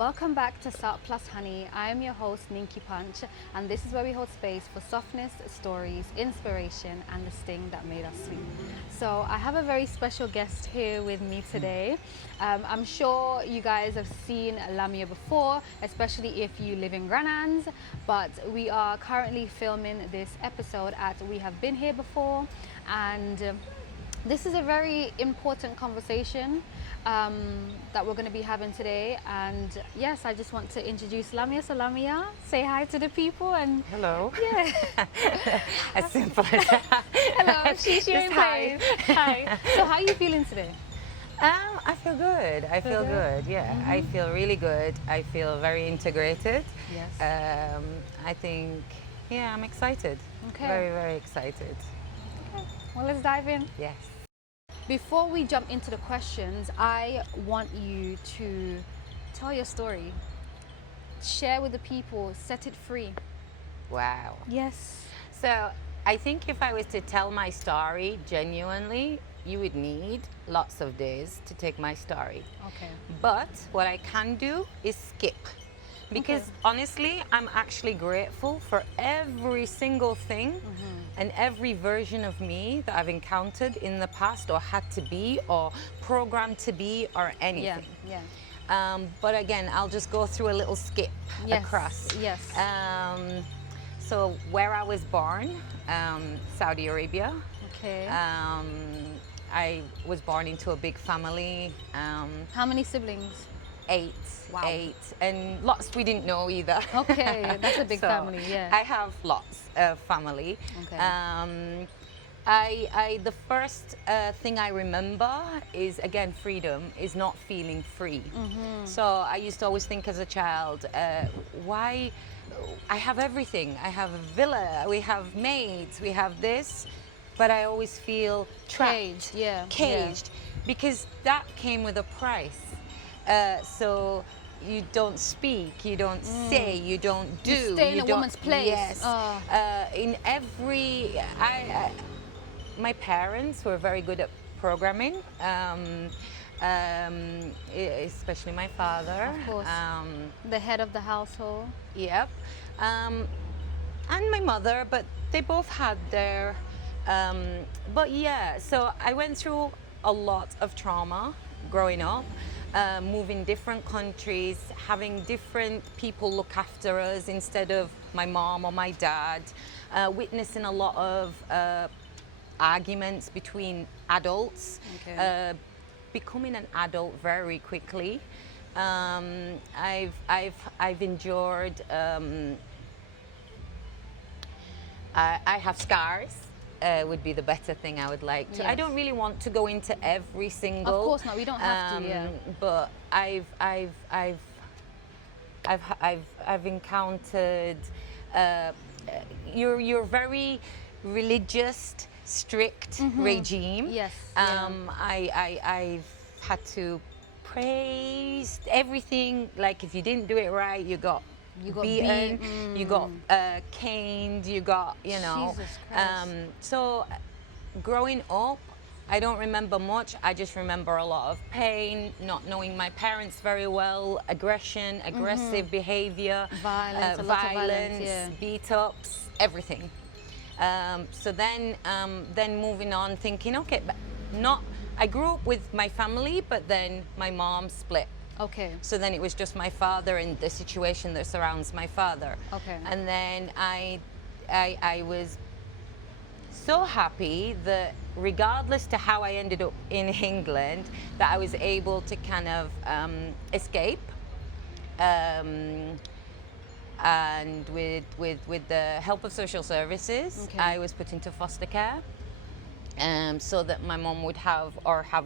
Welcome back to Salt Plus Honey. I am your host, Ninqi Punch, and this is where we hold space for softness, stories, inspiration, and the sting that made us sweet. So I have a very special guest here with me today. I'm sure you guys have seen Lamyah before, especially if you live in Grenada, but we are currently filming this episode at We Have Been Here Before, and this is a very important conversation that we're going to be having today. And yes, I just want to introduce Lamyah. So Lamyah, say hi to the people. And hello. Yeah. As simple as that. Hello, she's your Just hi. place. Hi. So how are you feeling today? I feel good. I feel good. Yeah, I feel really good. I feel very integrated. Yes. I think, yeah, I'm excited. Okay. Very, very excited. Okay. Well, let's dive in. Yes. Before we jump into the questions, I want you to tell your story. Share with the people, set it free. Wow. Yes. So I think if I was to tell my story genuinely, you would need lots of days to take my story. Okay. But what I can do is skip. Because honestly, I'm actually grateful for every single thing and every version of me that I've encountered in the past, or had to be, or programmed to be, or anything. Yeah. But again, I'll just go through a little skip Yes. across. Yes. So where I was born, Saudi Arabia. Okay. I was born into a big family. How many siblings? 8. Wow. 8, and lots we didn't know either. Okay, that's a big So, family, yeah. I have lots of family. Okay. The first thing I remember is, again, freedom is not feeling free. So I used to always think as a child, why I have everything. I have a villa, we have maids, we have this, but I always feel trapped, caged, because that came with a price. So you don't speak, you don't say, you don't do. You stay in a woman's place. Yes. In every, my parents were very good at programming, especially my father. Of course. The head of the household. Yep. And my mother, but they both had their, but yeah, so I went through a lot of trauma growing up. Moving different countries, having different people look after us instead of my mom or my dad, witnessing a lot of arguments between adults, becoming an adult very quickly. I've endured. I have scars. Would be the better thing I would like to. Yes. I don't really want to go into every single. Of course not. We don't have to. Yeah. But I've encountered. Your very religious, strict regime. Yes. I've had to praise everything. Like if you didn't do it right, you got beaten, you got caned, you got, Jesus Christ. So growing up, I don't remember much. I just remember a lot of pain, not knowing my parents very well, aggression, aggressive behavior, Violence, a lot of violence, yeah. beat-ups, everything. So then moving on, thinking, okay, but I grew up with my family, but then my mom split. Okay. So then it was just my father and the situation that surrounds my father. Okay. And then I was so happy that regardless to how I ended up in England, that I was able to kind of escape. And with the help of social services, I was put into foster care, so that my mom would have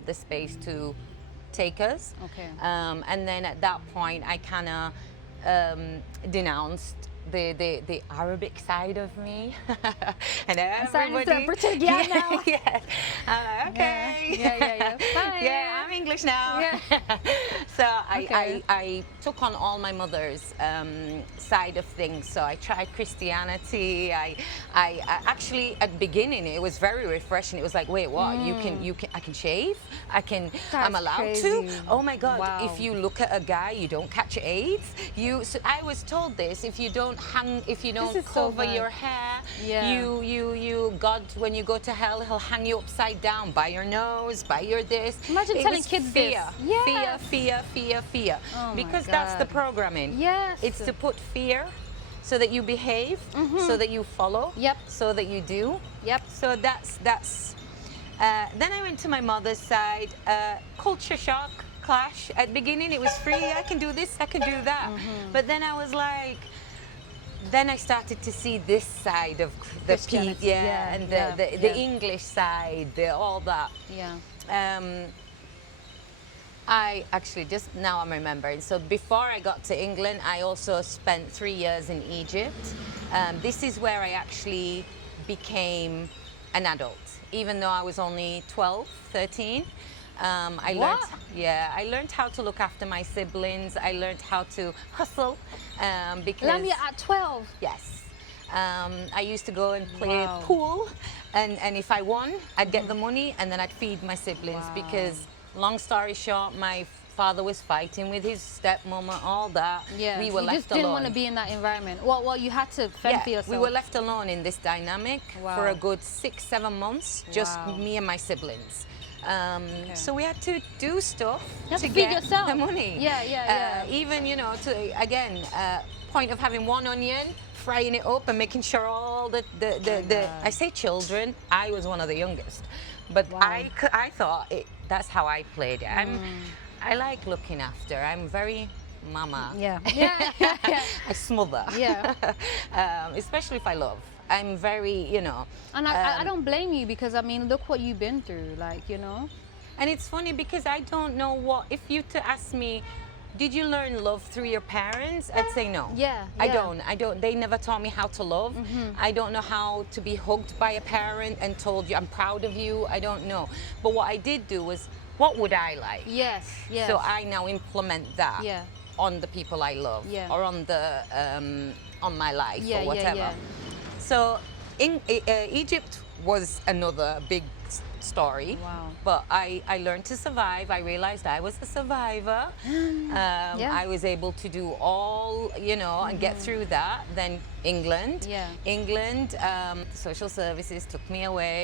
the space to take us. Okay. And then at that point, I kind of denounced the Arabic side of me, and I'm starting to everybody. pretend, yeah, now. Yeah. I'm like, okay. Yeah. Fine. Yeah, I'm English now. Yeah. So Okay. I took on all my mother's side of things. So I tried Christianity. I actually at the beginning it was very refreshing. It was like, wait, what? You can I can shave. I'm That's allowed to. crazy. Oh my God! Wow. If you look at a guy, you don't catch AIDS. So I was told this. If you don't is so cover bad. your hair, Yeah. God, when you go to hell, he'll hang you upside down by your nose, by your this. Imagine It telling was kids fear, this. Yeah. fear. Oh my Because that's the God. programming. Yes. It's to put fear so that you behave, so that you follow, Yep. so that you do. Yep. So that's. Then I went to my mother's side. Culture shock, clash. At the beginning, it was free. I can do this, I can do that. But then I was like, then I started to see this side of the Christianity, yeah, and the yeah. English side, all that. Yeah. I actually just now I'm remembering. So before I got to England, I also spent 3 years in Egypt. This is where I actually became an adult, even though I was only 12, 13. I What? I learned how to look after my siblings. I learned how to hustle because Lamyah at 12. yes. I used to go and play Wow. pool, and if I won, I'd get the money, and then I'd feed my siblings. Wow. Because, long story short, my father was fighting with his stepmama, all that. Yeah. We were you left just didn't alone. want to be in that environment. Well, you had to fend for yourself. we were left alone in this dynamic for Wow. a good 6-7 months, just Wow. me and my siblings. So we had to do stuff You have to to feed get yourself. the money. Yeah. Even, to again, point of having one onion, frying it up and making sure all the I say children, I was one of the youngest, but Wow. I thought that's how I played it. I like looking after. I'm very mama. Yeah. I smother. Yeah. Especially if I love. I'm very, And I don't blame you, because I mean, look what you've been through, And it's funny because I don't know what, if you to ask me, did you learn love through your parents? I'd say no. Yeah, I yeah. don't. They never taught me how to love. I don't know how to be hugged by a parent and told you, I'm proud of you. I don't know. But what I did do was, what would I like? Yes. So I now implement that Yeah. on the people I love, Yeah. or on the on my life, or whatever. Yeah. So in Egypt was another big story. Wow. But I learned to survive. I realized I was a survivor. Yeah. I was able to do all, and get through that. Then England. Yeah. England, social services took me away.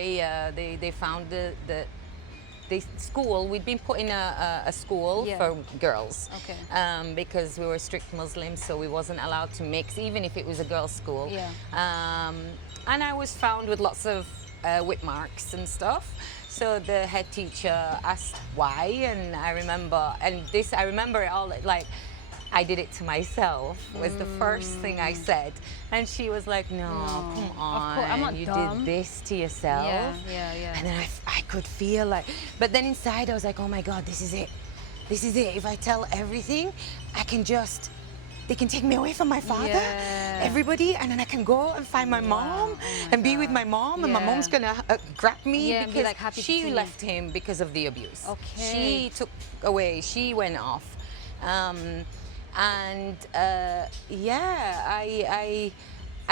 They found the school. We'd been put in a school Yeah. for girls. Okay. Because we were strict Muslims, so we wasn't allowed to mix, even if it was a girls' school. Yeah. And I was found with lots of whip marks and stuff. So the head teacher asked why, and I remember it all, like, I did it to myself was the first thing I said. And she was like, no, come on, course, I'm not you dumb. did this to yourself. Yeah. And then I could feel like, but then inside I was like, oh my God, this is it. This is it. If I tell everything, they can take me away from my father, Yeah. everybody, and then I can go and find my mom and be with my mom, and my Yeah. mom's gonna grab me Yeah, and be because like happy to she see you. left him because of the abuse. Okay. She took away, she went off.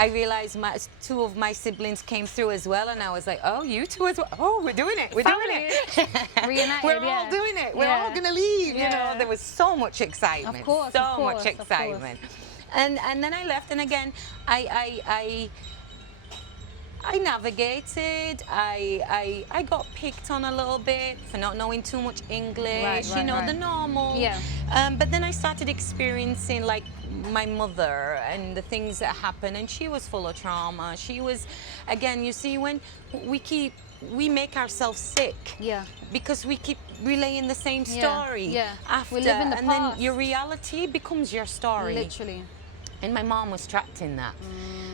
I realized two of my siblings came through as well, and I was like, oh, you two as well? Oh, we're doing it. We're doing it. Reunited, We're yeah. all doing it. We're Yeah. all gonna leave. Yeah. There was so much excitement. Of course, so of course, much of course. excitement. And then I left, and again, I navigated. I got picked on a little bit for not knowing too much English. Right. The normal. Yeah. But then I started experiencing like my mother and the things that happened, and she was full of trauma. She was, again, you see, when we make ourselves sick. Yeah. Because we keep relaying the same story. Yeah. After, We live in the and past. then your reality becomes your story. Literally. And my mom was trapped in that.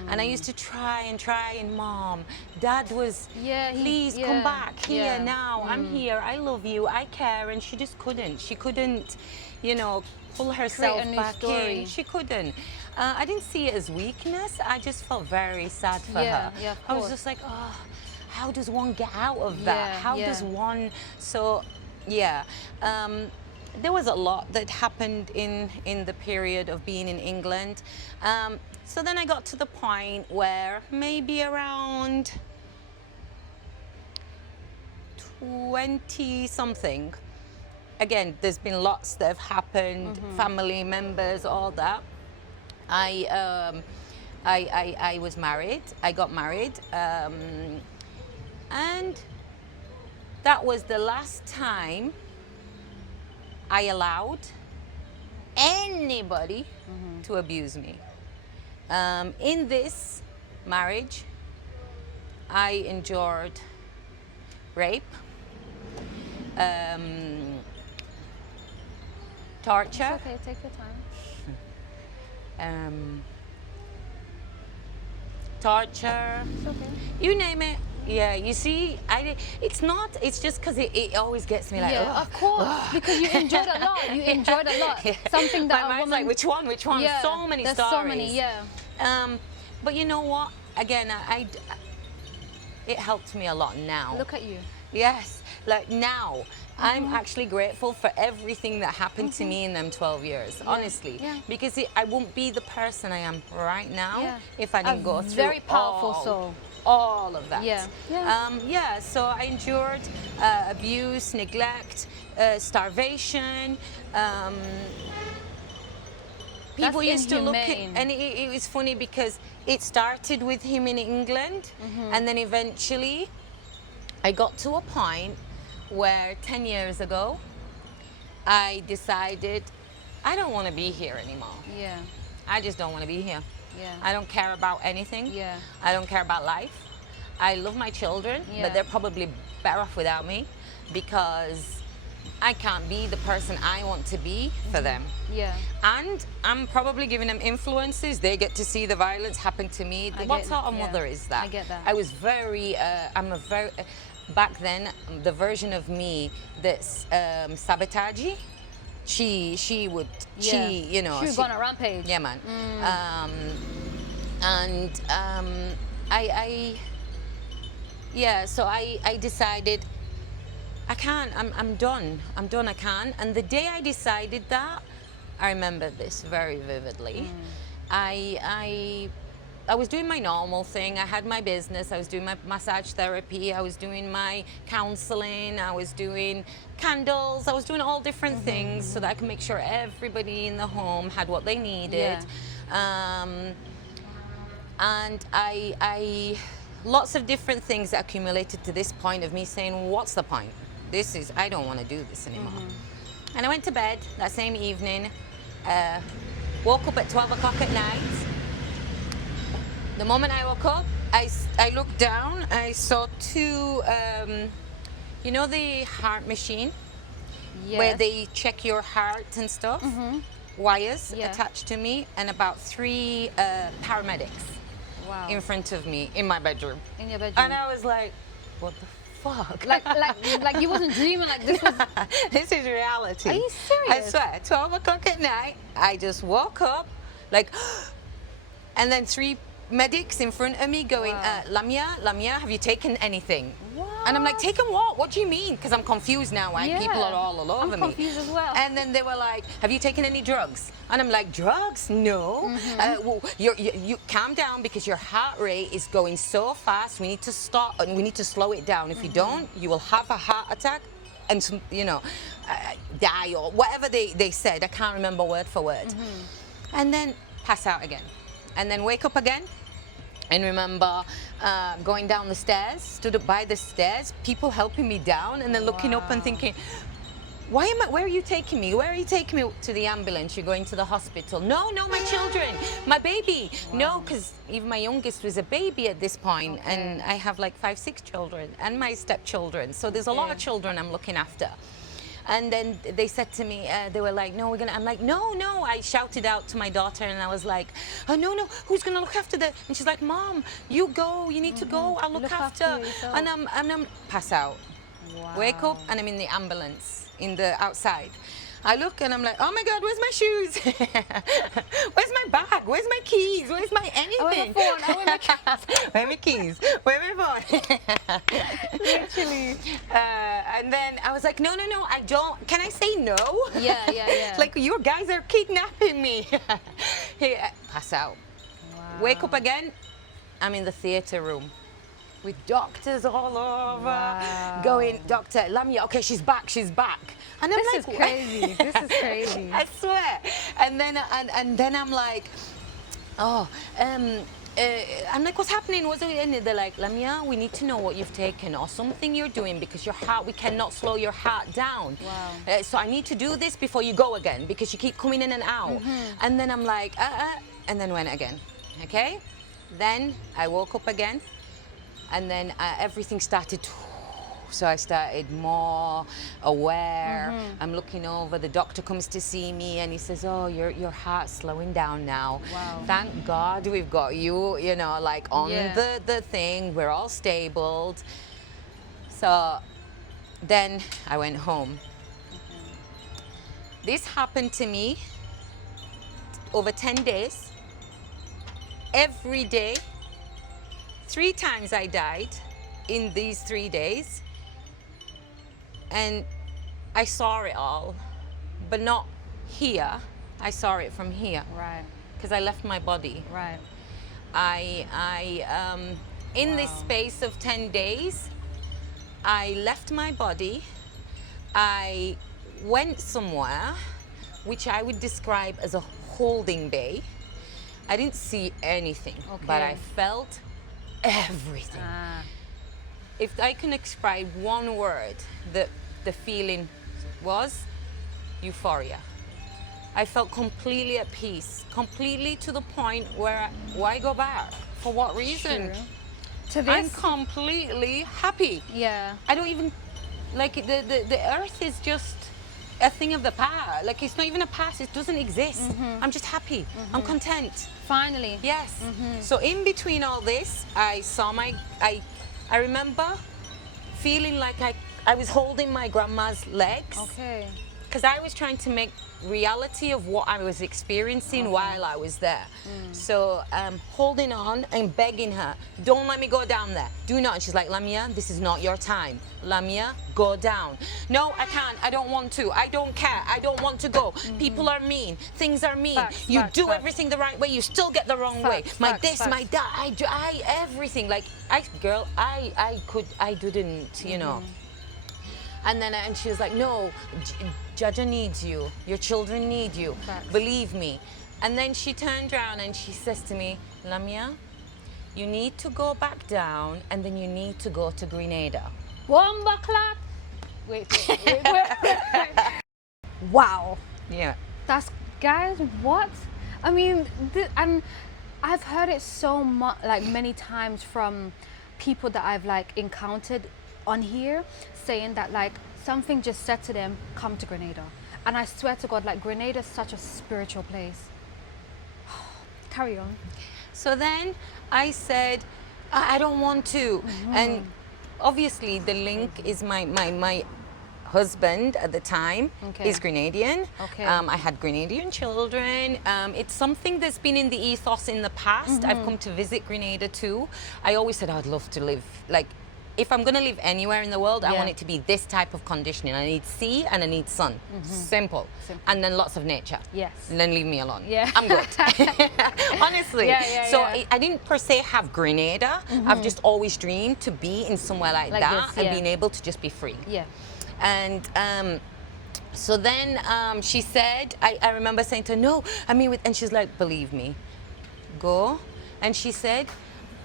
And I used to try, and Mom, Dad was, please come back here now. I'm here. I love you. I care. And she just couldn't. She couldn't, pull herself a new back story. in. She couldn't. I didn't see it as weakness. I just felt very sad for Yeah, her. yeah, of I was course. just like, oh, how does one get out of that? Yeah, How yeah. does one? So, yeah. There was a lot that happened in the period of being in England. So then I got to the point where maybe around 20 something. Again, there's been lots that have happened, family members, all that. I was married. I got married, and that was the last time I allowed anybody to abuse me. In this marriage, I endured rape, torture, It's okay, take your time. torture, It's okay. you name it. Yeah, you see, it's not, it's just because it always gets me like, Yeah, "Ugh, of course, because you enjoyed a lot. You enjoyed a lot. Yeah. Something that My a mind's woman. like, which one? Yeah, So many there's stories. so many. Yeah. But you know what? Again, it helped me a lot now. Look at you. Yes, like now, I'm actually grateful for everything that happened to me in them 12 years, honestly. Yeah. Because I won't be the person I am right now Yeah. if I didn't go through Very powerful soul. all of that. Yeah. Yeah, so I endured abuse, neglect, starvation. People That's used to look at, inhumane. and it was funny because it started with him in England, and then eventually I got to a point where 10 years ago, I decided I don't want to be here anymore. Yeah. I just don't want to be here. Yeah. I don't care about anything. Yeah. I don't care about life. I love my children, Yeah. but they're probably better off without me because I can't be the person I want to be for them. Yeah. And I'm probably giving them influences. They get to see the violence happen to me. What get- sort of yeah, mother is that? I get that. I was very, back then, the version of me that's sabotagey, she would, Yeah. you know. She was on a rampage. Yeah, man. So I decided I can't, I'm done. I'm done, I can't. And the day I decided that, I remember this very vividly. I was doing my normal thing. I had my business. I was doing my massage therapy. I was doing my counseling. I was doing candles. I was doing all different things so that I could make sure everybody in the home had what they needed. And I lots of different things that accumulated to this point of me saying, what's the point? I don't want to do this anymore. And I went to bed that same evening, woke up at 12 o'clock at night. The moment I woke up, I looked down, I saw two, you know the heart machine? Yes. Where they check your heart and stuff? Wires Yeah. attached to me and about 3 paramedics Wow. in front of me in my bedroom. In your bedroom. And I was like, what the fuck? like you wasn't dreaming. Like this was. This is reality. Are you I serious? swear, 12 o'clock at night, I just woke up, like, and then 3 medics in front of me going, Wow. Lamyah, have you taken anything? What? And I'm like, taken what? What do you mean? Because I'm confused now, right? Yeah. People are all over I'm me. confused as well. And then they were like, have you taken any drugs? And I'm like, drugs? No. Well, you calm down because your heart rate is going so fast. We need to stop and we need to slow it down. If you don't, you will have a heart attack and, die or whatever they said. I can't remember word for word. And then pass out again. And then wake up again. And remember going down the stairs, stood up by the stairs, people helping me down, and then looking up and thinking, where are you taking me? Where are you taking me to the ambulance? You're going to the hospital. No, my children, my baby. No, because even my youngest was a baby at this point, and I have like 5, 6 children and my stepchildren. So there's a lot of children I'm looking after. And then they said to me, they were like, no, I'm like, no. I shouted out to my daughter and I was like, oh, no, who's going to look after the, and she's like, Mom, you go, you need to go, I'll look after. yourself. And I'm pass out. Wow. Wake up and I'm in the ambulance, outside. I look and I'm like, oh my God, where's my shoes? Where's my bag? Where's my keys? Where's my anything? phone. I want my keys. Where are my keys? Where are my phone? Literally. And then I was like, no, I don't. Can I say no? Yeah. Like, you guys are kidnapping me. Hey, pass out. Wow. Wake up again. I'm in the theater room with doctors all over. Wow. Going, Dr. Lamyah, okay, she's back. And I'm This like, is crazy. This is crazy. I swear. And then I'm like, oh, I'm like, what's happening? And they're like, Lamyah, we need to know what you've taken or something you're doing because your heart, we cannot slow your heart down. Wow. So I need to do this before you go again because you keep coming in and out. And then I'm like, and then went again. Okay? Then I woke up again and then everything started to. So I started more aware. I'm looking over. The doctor comes to see me, and he says, "Oh, your heart's slowing down now. Wow. Thank God we've got you. You know, like on Yeah. the thing. We're all stabled." So then I went home. This happened to me over 10 days. Every day, 3 times I died in these 3 days. And I saw it all, but not here. I saw it from here. Right. Because I left my body. Right. In this space of 10 days, I left my body. I went somewhere, which I would describe as a holding bay. I didn't see anything, but I felt everything. If I can describe one word, the feeling was euphoria. I felt completely at peace, completely to the point where why go back? For what reason? True. To this, I'm completely happy. yeah. I don't even, like, the earth is just a thing of the past. Like, it's not even a past, it doesn't exist. I'm just happy, I'm content. Finally. Yes. So in between all this, I saw I remember feeling like I was holding my grandma's legs. Okay. Because I was trying to make reality of what I was experiencing while I was there. So holding on and begging her, don't let me go down there. Do not. And she's like, Lamyah, this is not your time. Lamyah, go down. No, I can't. I don't want to. I don't care. I don't want to go. People are mean. Things are mean. Facts, you facts, do facts. everything the right way. You still get the wrong way. Facts, My facts, this, facts. my that. I everything. Like, I didn't, you know. And then and she was like, no, Jaja needs you. Your children need you. Facts. Believe me. And then she turned around and she says to me, Lamyah, you need to go back down and then you need to go to Grenada. Bomba clock. Wait. Wow. Yeah. That's, guys, what? I mean, and I've heard it so much, like many times from people that I've like encountered on here, saying that like something just said to them, come to Grenada. And I swear to God, like Grenada is such a spiritual place. Carry on. So then I said, I don't want to. And obviously the link is my husband at the time is Grenadian. Okay. I had Grenadian children. It's something that's been in the ethos in the past. I've come to visit Grenada too. I always said I'd love to live, like, if I'm going to live anywhere in the world, I want it to be this type of conditioning. I need sea and I need sun. Simple. And then lots of nature. Yes. And then leave me alone. Yeah. I'm good. Honestly. So yeah. I didn't per se have Grenada. I've just always dreamed to be in somewhere like that this, and being able to just be free. Yeah. And so then she said, I remember saying to her, no, I mean, and she's like, believe me, go. And she said,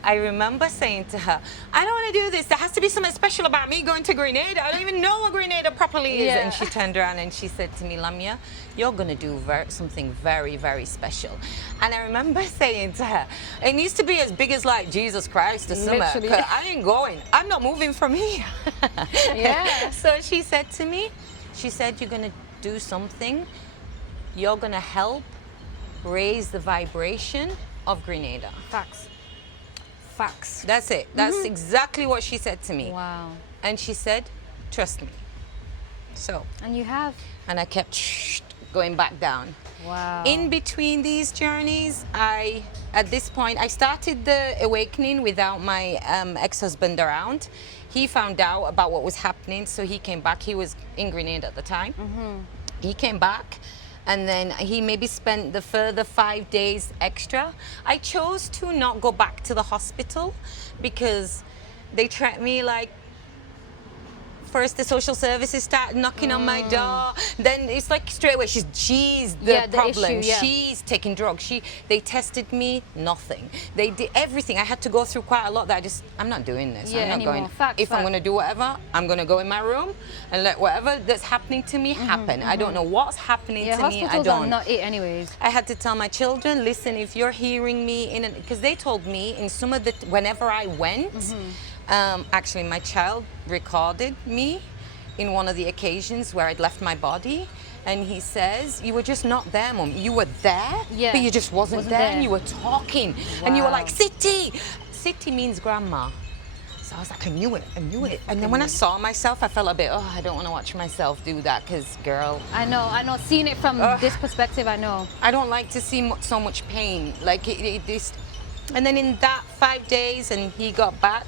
I remember saying to her, I don't want to do this. There has to be something special about me going to Grenada. I don't even know what Grenada properly is. Yeah. And she turned around and she said to me, Lamyah, you're going to do something very, very special. And I remember saying to her, it needs to be as big as like Jesus Christ or something. Literally. 'Cause I ain't going. I'm not moving from here. Yeah. So she said to me, she said, you're going to do something. You're going to help raise the vibration of Grenada. Facts. Facts. That's it. That's exactly what she said to me. Wow. And she said, trust me. So, And you have. and I kept going back down. Wow. In between these journeys, at this point, I started the awakening without my ex-husband around. He found out about what was happening, so he came back. He was in Grenada at the time. He came back, and then he maybe spent the further 5 days extra. I chose to not go back to the hospital because they treat me like, first the social services start knocking on my door, then it's like straight away she's the problem. issue, yeah. She's taking drugs. They tested me, nothing. They did everything. I had to go through quite a lot that I'm not doing this. Yeah, I'm not anymore. going. Fact, if I'm fact. going to do whatever, I'm going to go in my room and let whatever that's happening to me happen. I don't know what's happening Yeah, to me. I hospitals don't. are not it anyways. I had to tell my children, listen, if you're hearing me because they told me in some of the, whenever I went, actually my child recorded me in one of the occasions where I'd left my body, and he says, you were just not there, Mum. You were there, Yeah. but you just wasn't there, and you were talking, and you were Wow. like, City! City means grandma. So I was like, I knew it. And then when I saw myself, I felt a bit, I don't want to watch myself do that, because, girl, I know. Seeing it from this perspective, I know. I don't like to see so much pain. Like this. And then in that 5 days, and he got back,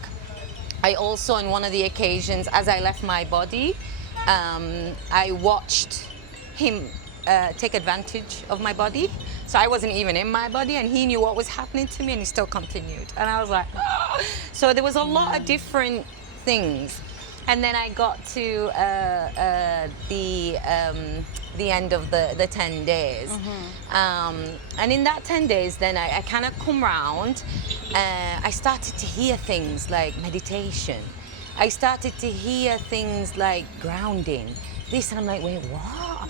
I also, on one of the occasions, as I left my body, I watched him take advantage of my body. So I wasn't even in my body, and he knew what was happening to me, and he still continued. And I was like, So there was a lot of different things. And then I got to the end of the 10 days. And in that 10 days, then I kind of come round. I started to hear things like meditation. I started to hear things like grounding. This, and I'm like, wait, what?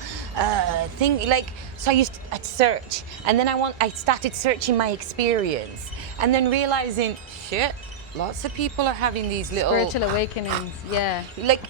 So I'd search. And then I started searching my experience. And then realizing, shit, lots of people are having these little Spiritual awakenings, yeah. like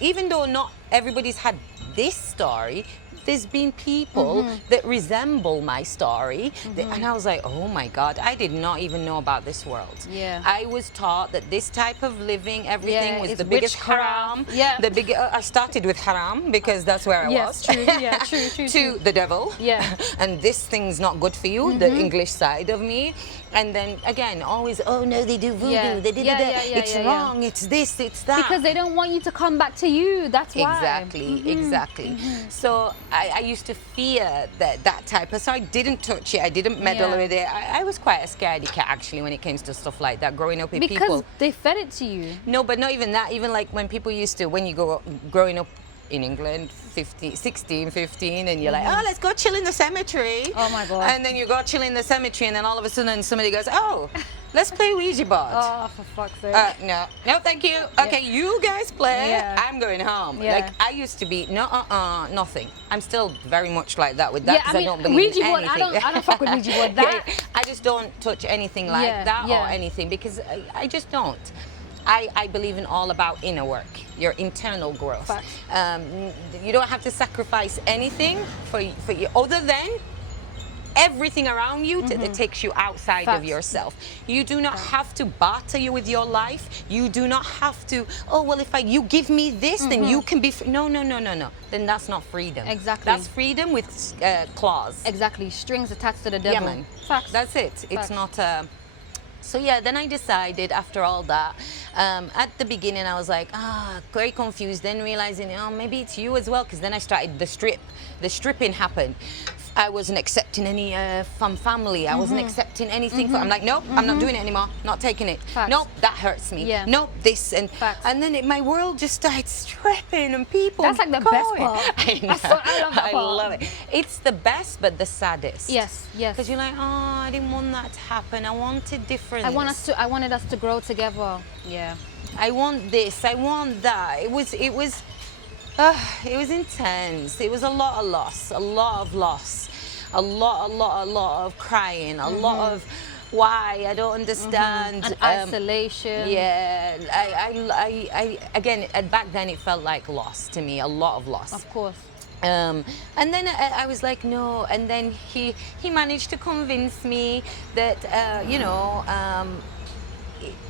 even though not everybody's had this story, there's been people that resemble my story, and I was like, oh my God, I did not even know about this world. Yeah. I was taught that this type of living, everything Yeah, was it's the biggest witchcraft. haram. Yeah. I started with haram because that's where I Yes, was. true, yeah, true. To the devil. Yeah. And this thing's not good for you, the English side of me. And then again, always, oh no, they do voodoo, Yeah. they did Yeah, that, yeah, it's yeah, wrong, it's this, it's that. Because they don't want you to come back to you, that's why. Exactly. So I used to fear that type of, so I didn't touch it, I didn't meddle Yeah. with it. I was quite a scaredy cat actually when it came to stuff like that, growing up with Because people. they fed it to you. No, but not even that, even like when people used to, when you go growing up in England, 16, 15, and you're like, oh, let's go chill in the cemetery. Oh my God. And then you go chill in the cemetery, and then all of a sudden somebody goes, oh, let's play Ouija board. Oh, for fuck's sake. No, thank you. Okay, you guys play. Yeah. I'm going home. Yeah. Like I used to be, nothing. I'm still very much like that with that Yeah, because I mean, don't believe Ouija in board, anything. I don't fuck with Ouija board. That, I just don't touch anything like Yeah, that yeah. or anything because I just don't. I believe in all about inner work, your internal growth. Facts. You don't have to sacrifice anything for you other than everything around you that takes you outside of Facts. yourself. You do not have to barter you with your life. You do not have to, oh, well, if you give me this, then you can be, no. Then that's not freedom. Exactly. That's freedom with claws. exactly, strings attached to the Yeah, devil. man. Facts. That's it. Facts. It's not. So yeah, then I decided after all that, at the beginning I was like, very confused, then realizing, maybe it's you as well, because then I started the stripping happened. I wasn't accepting any from family. I wasn't accepting anything. I'm like, nope, I'm not doing it anymore. Not taking it. Facts. Nope, that hurts me. Yeah. Nope, this Facts. and then my world just started stripping and people. That's like the best going. part. I know. I love that I part. love it. It's the best, but the saddest. Yes. Because you're like, I didn't want that to happen. I wanted different. I wanted us to grow together. Yeah. I want this. I want that. It was intense. It was a lot of loss. A lot of loss. A lot of crying. A lot of why I don't understand. And isolation. Yeah. I again back then it felt like loss to me. A lot of loss. Of course. And then I was like, no. And then he managed to convince me that,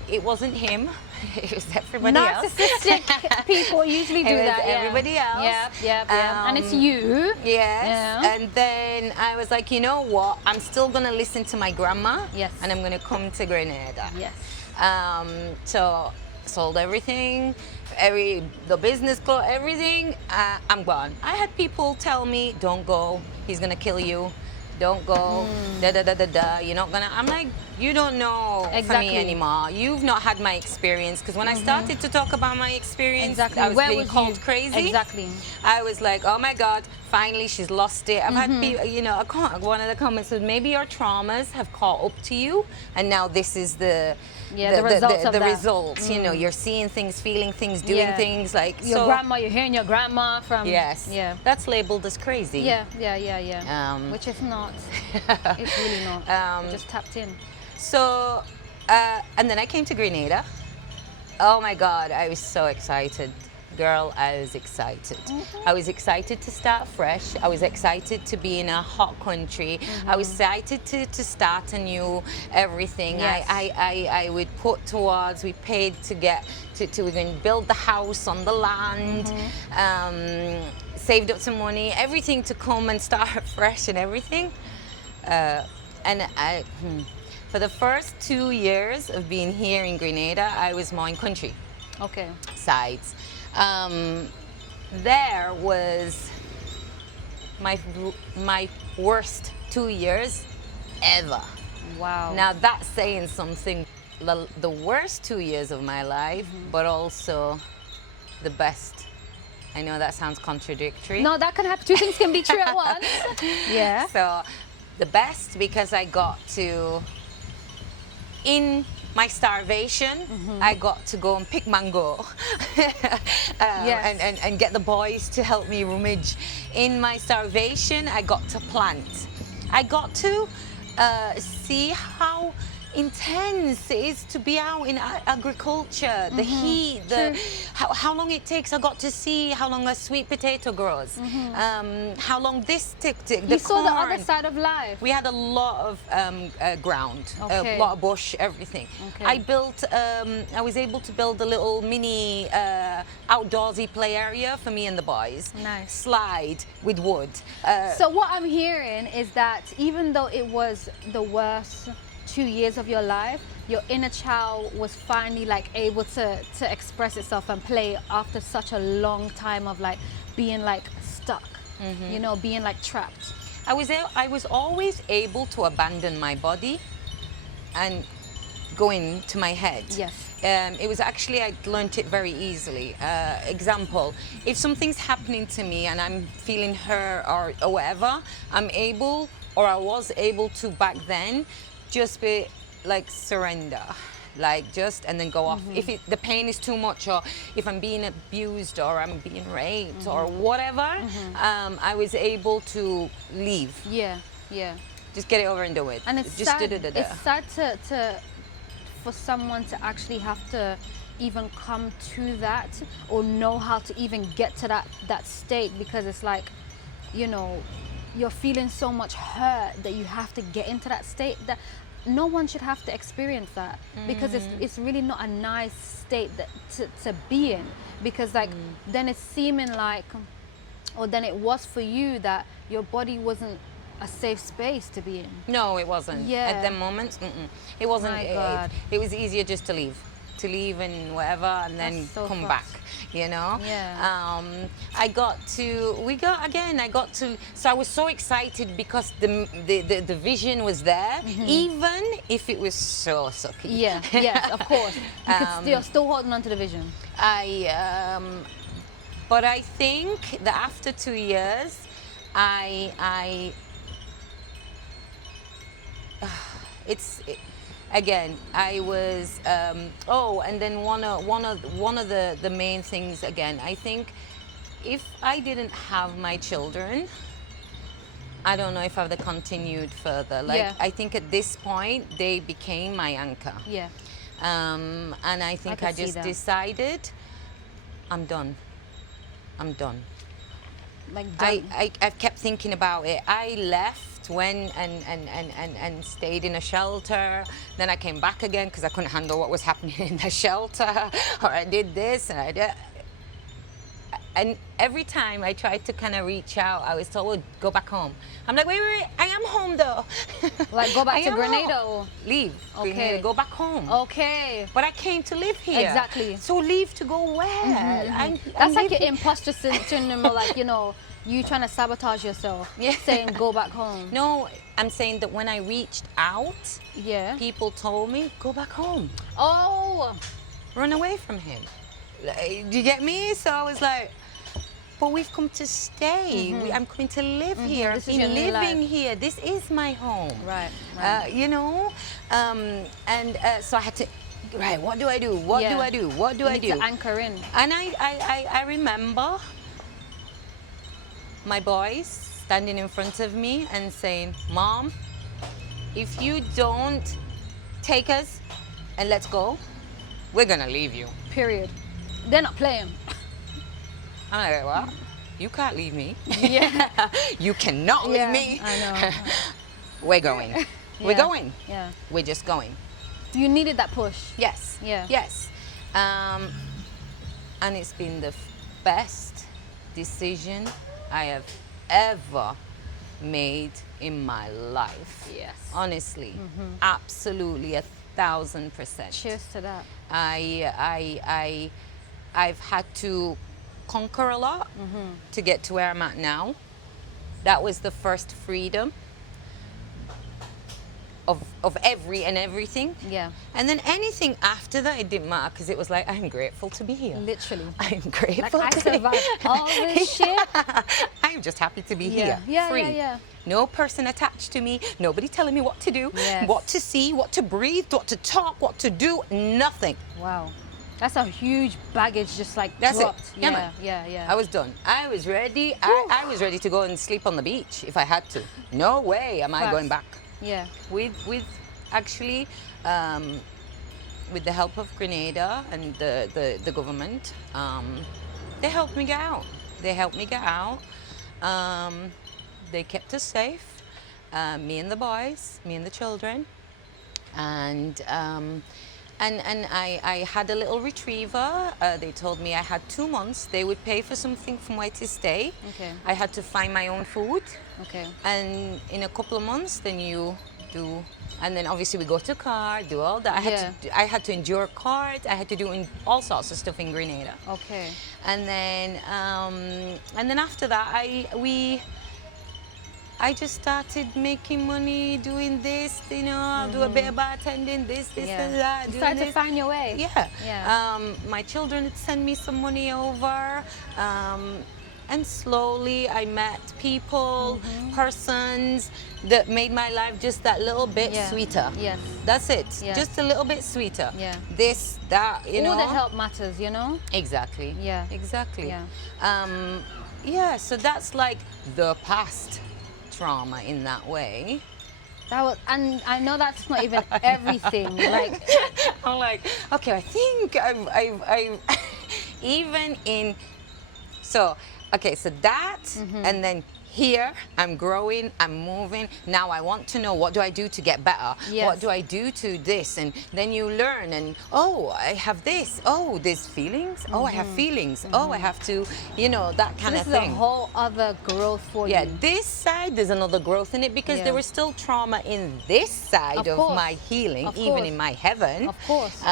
it wasn't him. It was everybody else. Narcissistic people usually do It was that. everybody else. Yeah. And it's you. Yes. Yeah. And then I was like, you know what? I'm still gonna listen to my grandma. Yes. And I'm gonna come to Grenada. Yes. So sold everything, the business clothes, everything. I'm gone. I had people tell me, "Don't go. He's gonna kill you. Don't go. Da da da da da. You're not gonna." I'm like, you don't know for Exactly. me anymore. You've not had my experience, because when I started to talk about my experience, Exactly. I was Where being was called you? crazy. Exactly. I was like, oh my God, finally she's lost it. I've had people, you know, one of the comments said, maybe your traumas have caught up to you, and now this is the results of the that. results. You know, you're seeing things, feeling things, doing Yeah. things like Your grandma, you're hearing your grandma from. Yes. Yeah. That's labeled as crazy. Yeah. Which is not. It's really not. You just tapped in. So, and then I came to Grenada. Oh my God, I was so excited. Girl, I was excited. I was excited to start fresh. I was excited to be in a hot country. I was excited to start anew everything. Yes. I would put towards, we paid to get to we're going to build the house on the land, saved up some money, everything to come and start fresh and everything. For the first 2 years of being here in Grenada, I was more in country Okay. sides. There was my worst 2 years ever. Wow. Now that's saying something. The worst 2 years of my life, but also the best. I know that sounds contradictory. No, that can happen. Two things can be true at once. Yeah. So the best, because I got to, in my starvation, I got to go and pick mango Yes. and get the boys to help me rummage. In my starvation, I got to plant. I got to see how intense it is to be out in agriculture, the heat, how long it takes. I got to see how long a sweet potato grows, how long this took. You saw the other side of life. We had a lot of ground, Okay. a lot of bush, everything. Okay. I was able to build a little mini outdoorsy play area for me and the boys. Nice. Slide with wood. So what I'm hearing is that even though it was the worst 2 years of your life, your inner child was finally like able to express itself and play after such a long time of like being like stuck, you know, being like trapped. I was always able to abandon my body and go into my head. Yes. It was actually, I learned it very easily. Example, if something's happening to me and I'm feeling hurt or whatever, I was able to back then just be like surrender, like just, and then go off. If the pain is too much, or if I'm being abused or I'm being raped or whatever, I was able to leave. Yeah. Just get it over and do it. And it's just sad. da-da-da-da. It's sad for someone to actually have to even come to that or know how to even get to that state, because it's like, you know, you're feeling so much hurt that you have to get into that state. That no one should have to experience that, because it's really not a nice state to be in, because like then it's seeming like, or then it was for you, that your body wasn't a safe space to be in. No, it wasn't. Yeah. At them moments, it wasn't. My God. It was easier just to leave and whatever, and then That's so come fucked. back. You know. Yeah. I got to. So I was so excited because the vision was there, even if it was so sucky. Yeah. Yes, of course. You could still holding on to the vision. But I think that after 2 years, again, I was. And then one of the main things again, I think, if I didn't have my children, I don't know if I would have continued further. Like, Yeah. I think at this point they became my anchor. Yeah. And I think can I see just that. decided, I'm done. Like I've kept thinking about it. I left left, went and stayed in a shelter. Then I came back again because I couldn't handle what was happening in the shelter. Or I did this and I did. And every time I tried to kind of reach out, I was told, well, go back home. I'm like, wait, I am home though. Like go back I to am Grenada home. or? Leave. Okay. Grenada, go back home. Okay. But I came to live here. Exactly. So leave to go where? That's like your imposter syndrome, like, you know, you trying to sabotage yourself. Yeah. Saying go back home. No, I'm saying that when I reached out, Yeah. people told me, go back home. Oh. Run away from him. Like, do you get me? So I was like, but we've come to stay. I'm coming to live here. This is I've your been new living life. here. This is my home. Right. You know? So I had to, right, what do I do? What do I do? What do I do? To anchor in. And I remember my boys standing in front of me and saying, Mom, if you don't take us and let's go, we're gonna leave you. Period. They're not playing. I'm like, what? You can't leave me. Yeah. You cannot leave me. I know. We're going. We're Yeah. going. Yeah. We're just going. You needed that push. Yes. Yeah. Yes. And it's been the best decision I have ever made in my life. Yes. Honestly. Absolutely 1,000%. Cheers to that. I've had to conquer a lot to get to where I'm at now. That was the first freedom of everything. Yeah. And then anything after that, it didn't matter because it was like, I'm grateful to be here. Literally. I'm grateful Like I to be survived all this shit. I'm just happy to be Yeah. here. Yeah, free. yeah. No person attached to me. Nobody telling me what to do, Yes. what to see, what to breathe, what to talk, what to do. Nothing. Wow. That's a huge baggage just like That's it. dropped. Yeah, Yeah, man. yeah. I was done. I was ready. I was ready to go and sleep on the beach if I had to. No way am I Facts. going back. Yeah. With actually, with the help of Grenada and the government, they helped me get out. They helped me get out. They kept us safe, me and the boys, me and the children, and I had a little retriever. They told me I had 2 months. They would pay for something for me to stay. Okay. I had to find my own food. Okay. And in a couple of months, then you do, and then obviously we go to car, do all that. I had to endure cards. I had to do all sorts of stuff in Grenada. Okay. And then after that, I just started making money doing this, you know, I'll do a bit of bartending, this and that. You doing started to this. find your way. Yeah. Yeah. My children would send me some money over. And slowly I met people, persons that made my life just that little bit Yeah. sweeter. Yes. That's it. Yeah. Just a little bit sweeter. Yeah. This, that, you know. All the help matters, you know? Exactly. Yeah. Exactly. Yeah. Yeah, so that's like the past trauma in that way. That was, and I know that's not even everything. Like, I'm like, okay, I think I've even in, so, okay, so that, and then here, I'm growing, I'm moving. Now I want to know, what do I do to get better? Yes. What do I do to this? And then you learn, and oh, I have this. Oh, there's feelings. Oh, I have feelings. Oh, I have to, you know, that kind this of is thing. a whole other growth for Yeah, you. this side, there's another growth in it because Yeah. there was still trauma in this side Of of, course. my healing, Of even course. in my heaven. Of course.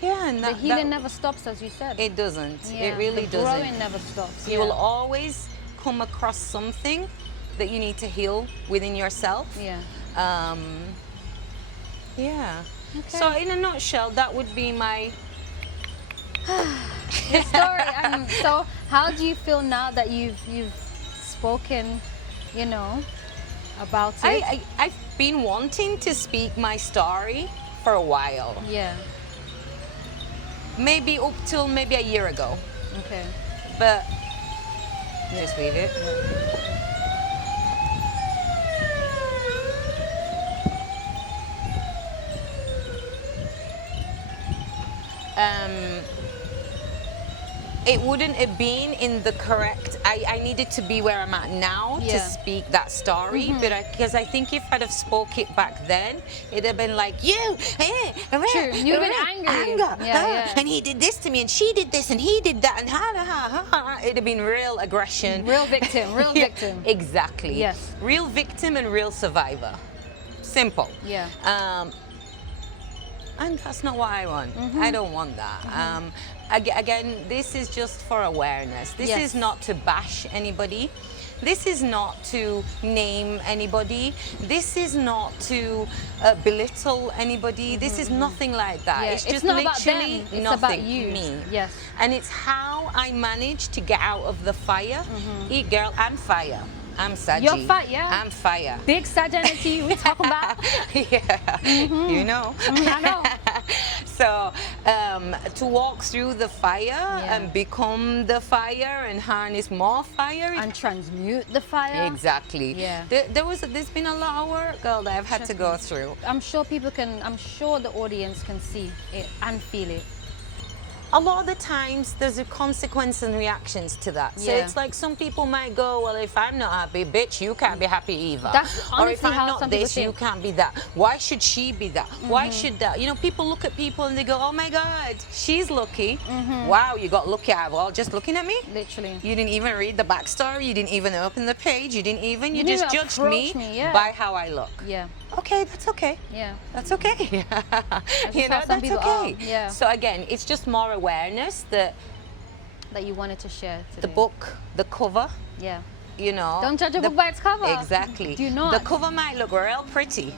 Yeah, and The that, healing never stops, as you said. it doesn't. Yeah, It really the doesn't. growing never stops. You will always come across something that you need to heal within yourself. Yeah. Yeah. Okay. So in a nutshell, that would be my. The story. So, how do you feel now that you've spoken, you know, about it? I've been wanting to speak my story for a while. Yeah. Maybe up till maybe a year ago. Okay. But just leave it. it wouldn't have been in the correct. I needed to be where I'm at now to Yeah. speak that story, but because I think if I'd have spoke it back then, it'd have been like True. You'd have been angry. anger, Yeah. and he did this to me, and she did this, and he did that, and it'd have been real aggression, Real victim. Real Yeah, victim. exactly. Yes. Real victim and real survivor. Simple. Yeah. And that's not what I want. Mm-hmm. I don't want that. Again, this is just for awareness. This Yes. is not to bash anybody. This is not to name anybody. This is not to belittle anybody. This is nothing like that. Yeah, It's it's just not about literally them, it's nothing. about you. Me. Yes. And it's how I managed to get out of the fire. Girl, I'm fire. I'm Saji. You're fire, yeah. I'm fire. Big Sag energy we talking about. Yeah, you know. I know. So to walk through the fire Yeah. and become the fire and harness more fire. And transmute the fire. Exactly. Yeah. There's been a lot of work, girl, that I've had to go through. I'm sure I'm sure the audience can see it and feel it. A lot of the times there's a consequence and reactions to that. So Yeah. it's like some people might go, well, if I'm not happy, bitch, you can't be happy either. That's or if honestly I'm how not some people this, you think. can't be that. Why should she be that? Why should that? You know, people look at people and they go, oh my God, she's lucky. Wow, you got lucky out of all just looking at me? Literally. You didn't even read the backstory. You didn't even open the page. You didn't just even judged approach me, yeah. by how I look. Yeah. Okay, that's okay. Yeah. That's okay. You how know, some that's people okay. are, yeah. So again, it's just more awareness that That you wanted to share today. the book, the cover, Yeah. you know. Don't judge a book by its cover. Exactly. Do not. The cover might look real pretty.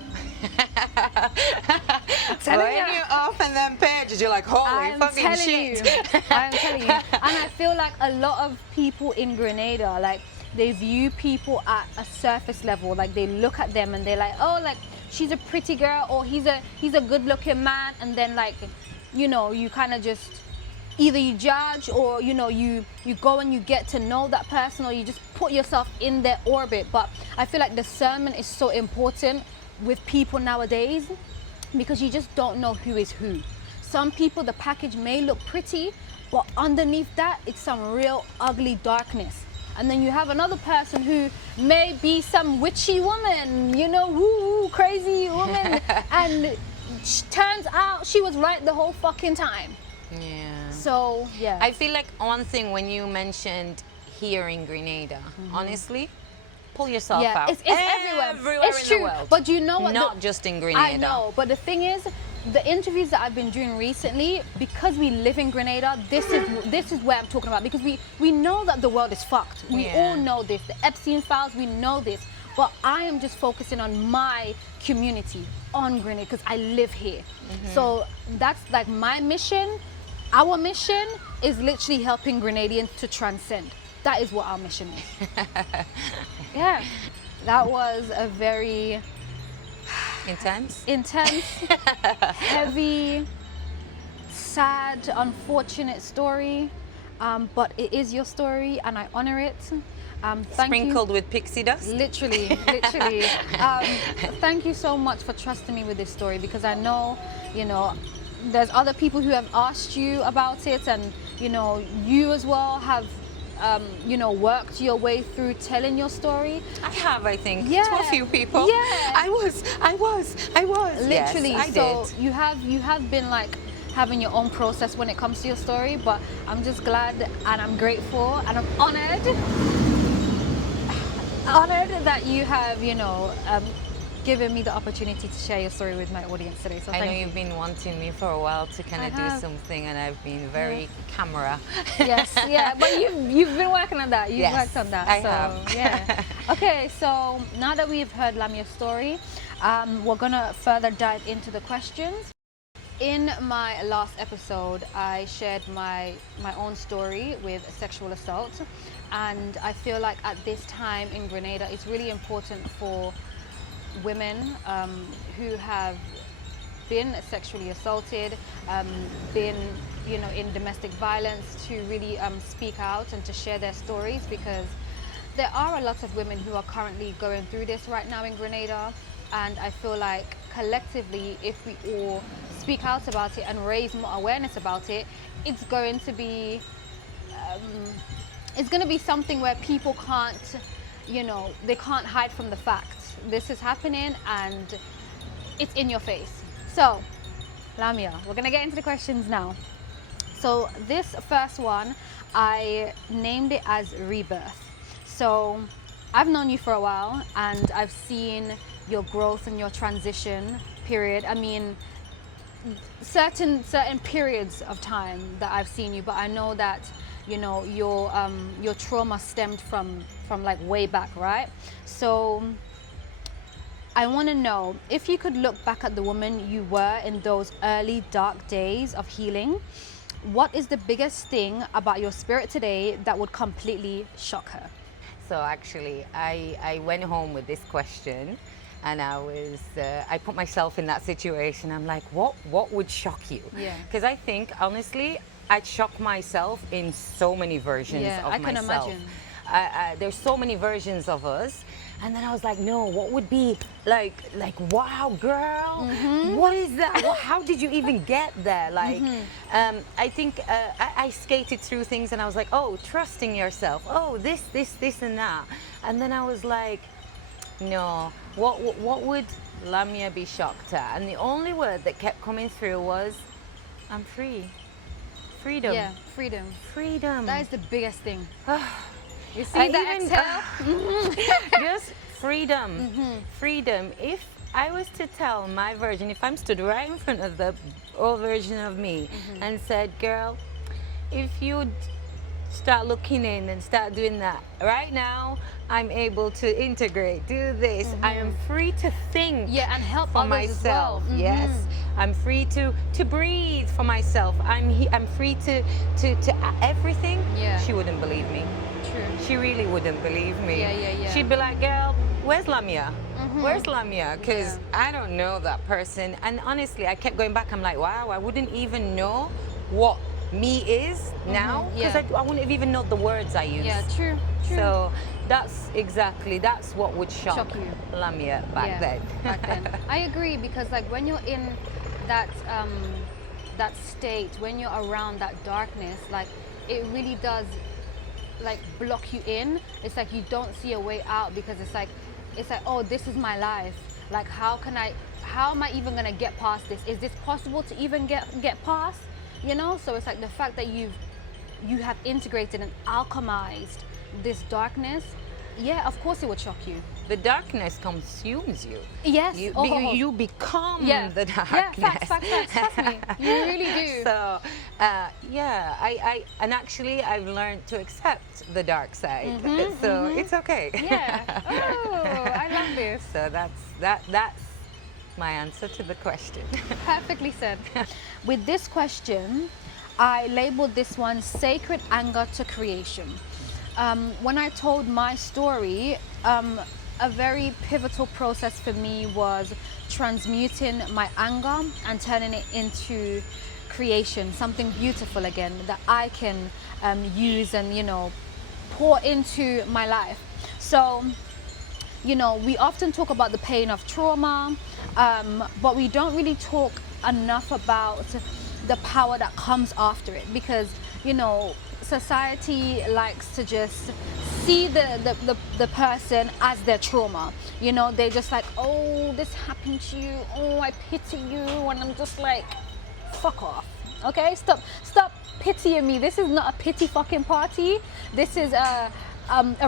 telling when ya. you open them pages, you're like, holy I'm fucking telling shit. you. I'm telling you. And I feel like a lot of people in Grenada, like, they view people at a surface level. Like, they look at them and they're like, oh, like, she's a pretty girl, or he's a good looking man. And then, like, you know, you kind of just, either you judge, or, you know, you go and you get to know that person, or you just put yourself in their orbit. But I feel like discernment is so important with people nowadays, because you just don't know who is who. Some people, the package may look pretty, but underneath that, it's some real ugly darkness. And then you have another person who may be some witchy woman, you know, woo, crazy woman, and turns out she was right the whole fucking time. Yeah. So, yeah. I feel like one thing when you mentioned here in Grenada, honestly, pull yourself yeah, out. it's everywhere. It's in true. the world. But you know what? Not just in Grenada. I know, but the thing is, the interviews that I've been doing recently, because we live in Grenada, this is where I'm talking about, because we know that the world is fucked. We Yeah. all know this. The Epstein files, we know this. But I am just focusing on my community, on Grenada, because I live here. So that's like my mission. Our mission is literally helping Grenadians to transcend. That is what our mission is. Yeah, that was a very Intense? intense, heavy, sad, unfortunate story. But it is your story, and I honor it. Thank you. Sprinkled with pixie dust? Literally. Thank you so much for trusting me with this story, because I know, you know, there's other people who have asked you about it, and, you know, you as well have, you know, worked your way through telling your story. I have, I think, Yeah. to a few people. Yeah. I was. Literally. Yes, I So did. you have been like having your own process when it comes to your story, but I'm just glad and I'm grateful and I'm honored that you have, you know, given me the opportunity to share your story with my audience today. So I know thank you. you've been wanting me for a while to kind I of do have. something, and I've been very camera. Yes, yeah, but you've been working on that. You've Yes, worked on that. I so have. yeah. Okay, so now that we've heard Lamyah's story, we're gonna further dive into the questions. In my last episode, I shared my own story with sexual assault, and I feel like at this time in Grenada, it's really important for women who have been sexually assaulted, been, you know, in domestic violence, to really speak out and to share their stories, because there are a lot of women who are currently going through this right now in Grenada, and I feel like collectively, if we all speak out about it and raise more awareness about it, it's going to be it's going to be something where people can't, they can't hide from the fact this is happening and it's in your face. So, Lamyah, we're going to get into the questions now. So this first one, I named it as Rebirth. So I've known you for a while and I've seen your growth and your transition period. I mean, certain periods of time that I've seen you, but I know that your trauma stemmed from like way back, right? So I want to know if you could look back at the woman you were in those early dark days of healing, what is the biggest thing about your spirit today that would completely shock her? So actually, I went home with this question, and I put myself in that situation. I'm like, what would shock you? Yeah. Because I think, honestly, I'd shock myself in so many versions of I can myself. imagine. There's so many versions of us. And then I was like, no, what would be like, wow, girl, what is that? How did you even get there? Like, I think I skated through things and I was like, oh, trusting yourself. Oh, this, and that. And then I was like, no, what would Lamyah be shocked at? And the only word that kept coming through was, I'm free. Freedom. Yeah, freedom. Freedom. That is the biggest thing. You see that exhale? Just freedom. Freedom. If I was to tell my version, if I'm stood right in front of the old version of me and said, girl, if you'd start looking in and start doing that right now, I'm able to integrate, do this. I am free to think and help for others myself. as well. Yes, I'm free to breathe for myself. I'm free to everything. Yeah. She wouldn't believe me. True. She really wouldn't believe me. Yeah. She'd be like, girl, where's Lamyah? Where's Lamyah? Because Yeah. I don't know that person. And honestly, I kept going back. I'm like, wow, I wouldn't even know what me is now. Because Yeah. I wouldn't have even know the words I use. Yeah, true. So that's what would shock you. Lamyah back then. Back then. I agree, because like when you're in that that state, when you're around that darkness, like it really does like block you in. It's like you don't see a way out, because it's like oh, this is my life. Like how am I even gonna get past this? Is this possible to even get past? So it's like the fact that you have integrated and alchemized this darkness. Yeah, of course it would shock you. The darkness consumes you. Yes. You become the darkness. Yeah, facts. Trust me. You really do. So, and actually I've learned to accept the dark side. So it's okay. Yeah. Oh, I love this. So that's my answer to the question. Perfectly said. With this question, I labeled this one Sacred Anger to Creation. When I told my story, a very pivotal process for me was transmuting my anger and turning it into creation, something beautiful again that I can use and pour into my life. So we often talk about the pain of trauma, but we don't really talk enough about the power that comes after it, because society likes to just see the person as their trauma. They're just like, oh, this happened to you, oh, I pity you, and I'm just like, fuck off. Okay, stop pitying me. This is not a pity fucking party. This is a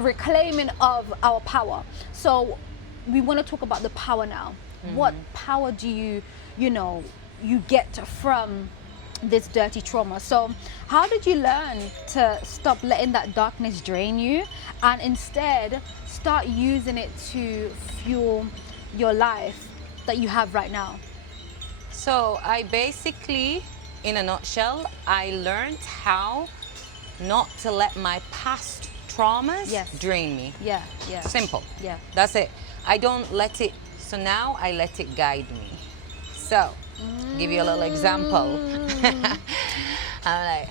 reclaiming of our power. So we want to talk about the power now. What power do you get from this dirty trauma? So how did you learn to stop letting that darkness drain you and instead start using it to fuel your life that you have right now? So I basically, in a nutshell, I learned how not to let my past traumas drain me. Yeah. Simple. Yeah. That's it. I don't let it, so now I let it guide me. So, give you a little example. I'm like,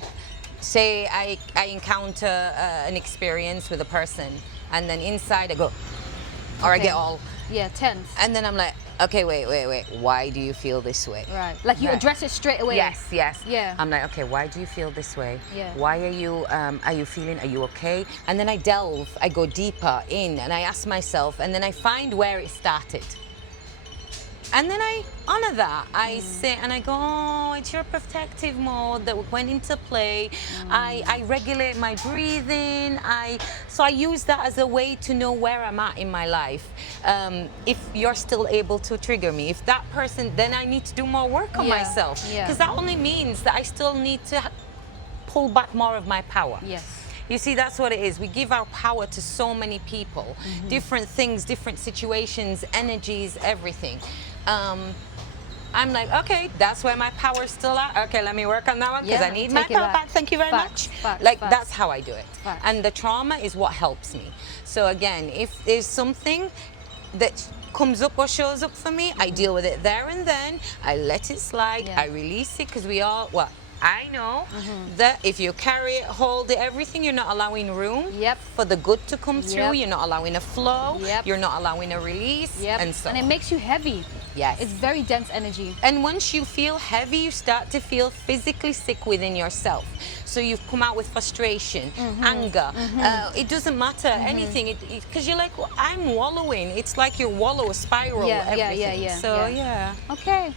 say I encounter an experience with a person, and then inside I go, or I get all tense. and then I'm like, okay, wait. Why do you feel this way? Right. Like you Right. address it straight away. Yes. Yeah. I'm like, okay, why do you feel this way? Yeah. Why are you feeling, are you okay? And then I delve, I go deeper in and I ask myself, and then I find where it started. And then I honor that. I sit and I go, oh, it's your protective mode that went into play. I regulate my breathing. So I use that as a way to know where I'm at in my life. If you're still able to trigger me, if that person, then I need to do more work on myself. Yeah. Because that only means that I still need to pull back more of my power. Yes. You see, that's what it is. We give our power to so many people, different things, different situations, energies, everything. I'm like, okay, that's where my power's still at. Okay, let me work on that one because I need my power back. Thank you very much. Like, that's how I do it. And the trauma is what helps me. So again, if there's something that comes up or shows up for me, I deal with it there and then. I let it slide. I release it because we all, I know that if you carry it, hold it, everything, you're not allowing room for the good to come through. You're not allowing a flow. You're not allowing a release. And so and it makes you heavy. Yes. It's very dense energy. And once you feel heavy, you start to feel physically sick within yourself. So you've come out with frustration, anger. It doesn't matter, anything. Because you're like, well, I'm wallowing. It's like you wallow a spiral. Everything. So, yeah. Okay.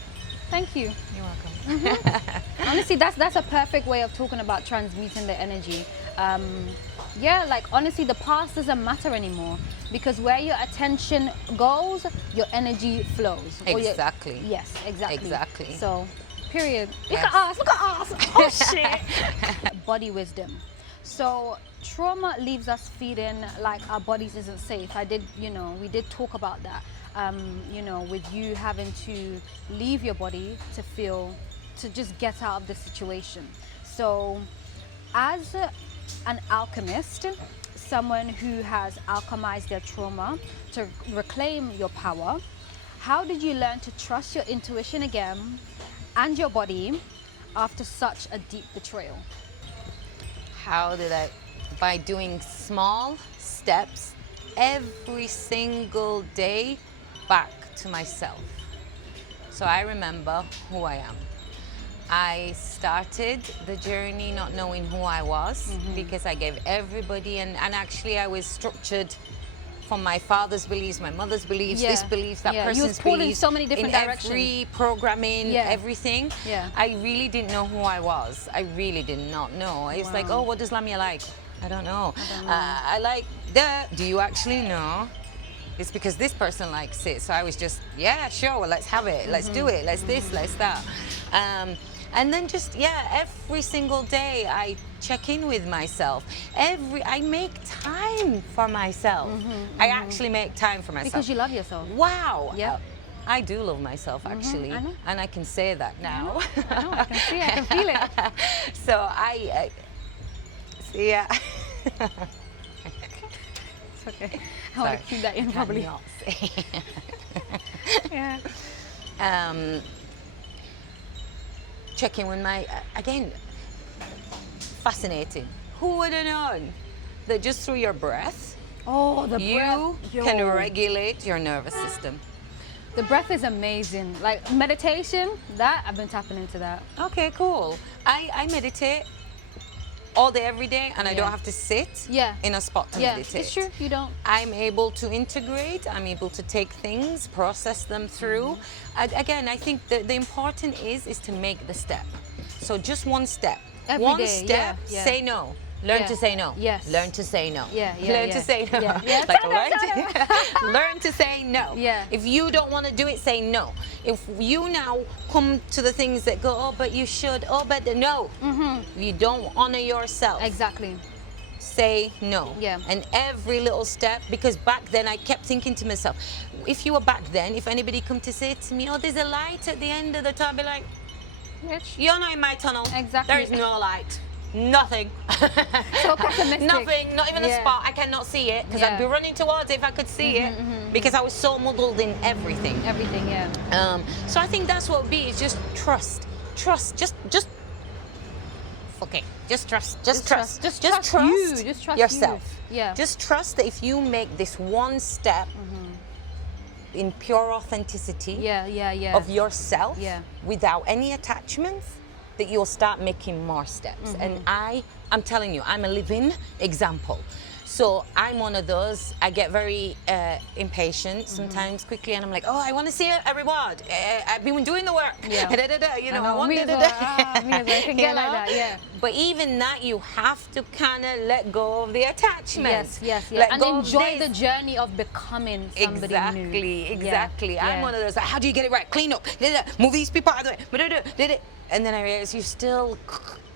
Thank you. You're welcome. Honestly, that's a perfect way of talking about transmuting the energy. Yeah, like honestly, the past doesn't matter anymore because where your attention goes, your energy flows. Exactly. Yes, exactly. Exactly. So, period. Look Yes. at us, look at us. Oh shit. Body wisdom. So trauma leaves us feeling like our bodies isn't safe. We did talk about that. With you having to leave your body to just get out of the situation. So as an alchemist, someone who has alchemized their trauma to reclaim your power, how did you learn to trust your intuition again and your body after such a deep betrayal? How did I? By doing small steps every single day back to myself. So I remember who I am. I started the journey not knowing who I was because I gave everybody, and actually I was structured from my father's beliefs, my mother's beliefs, this beliefs, that person's you was pulled beliefs. in so many different directions. Every programming, everything. Yeah. I really didn't know who I was. I really did not know. It's like, oh, what does Lamyah like? I don't know. I like that. Do you actually know? It's because this person likes it. So I was just, yeah, sure, well, let's have it. Let's do it. Let's this, let's that. And then just, every single day I check in with myself. I make time for myself. I actually make time for myself. Because you love yourself. Wow. Yeah. I do love myself, actually. I know. And I can say that now. I know, I can see it, I can feel it. So I yeah. It's okay. I want to keep that in probably. Cannot say. Yeah. Checking with my, again, fascinating. Who would have known that just through your breath, Oh, the you breath. can regulate your nervous system? The breath is amazing. Like meditation, that I've been tapping into that. Okay, cool. I meditate all day, every day, and I don't have to sit in a spot to meditate. It's true. You don't. I'm able to integrate. I'm able to take things, process them through. Again, I think the important is to make the step. So just one step. Every one day, step, say no. Learn to say no. Yes. Learn to say no. Learn to say no. Yeah. Like learn to say no. Yeah. If you don't want to do it, say no. If you now come to the things that go, oh, but you should, oh, but no. You don't honor yourself. Exactly. Say no. Yeah. And every little step, because back then I kept thinking to myself, if you were back then, if anybody come to say to me, oh, there's a light at the end of the tunnel, I'd be like, Bitch. you're not in my tunnel. Exactly. There is no light. Nothing. So pessimistic. Nothing, not even a spot. I cannot see it because I'd be running towards it if I could see it because I was so muddled in everything. Everything, yeah. So I think that's what it would be, is just trust. Trust. Just okay. Just trust. Just trust. Just trust you. Just trust yourself. you. Yeah. Just trust that if you make this one step, in pure authenticity Yeah. of yourself Yeah. without any attachments, that you'll start making more steps. And I'm telling you, I'm a living example. So I'm one of those, I get very impatient sometimes quickly, and I'm like, oh, I want to see a reward. I've been doing the work. Yeah. You know, I want me as well. Me as well. I can get like that, yeah. But even that, you have to kind of let go of the attachments. Yes. Let And go of enjoy this. the journey of becoming somebody new. Exactly. Yeah. I'm one of those, like, how do you get it right? Clean up, move these people out of the way. And then I realized you still,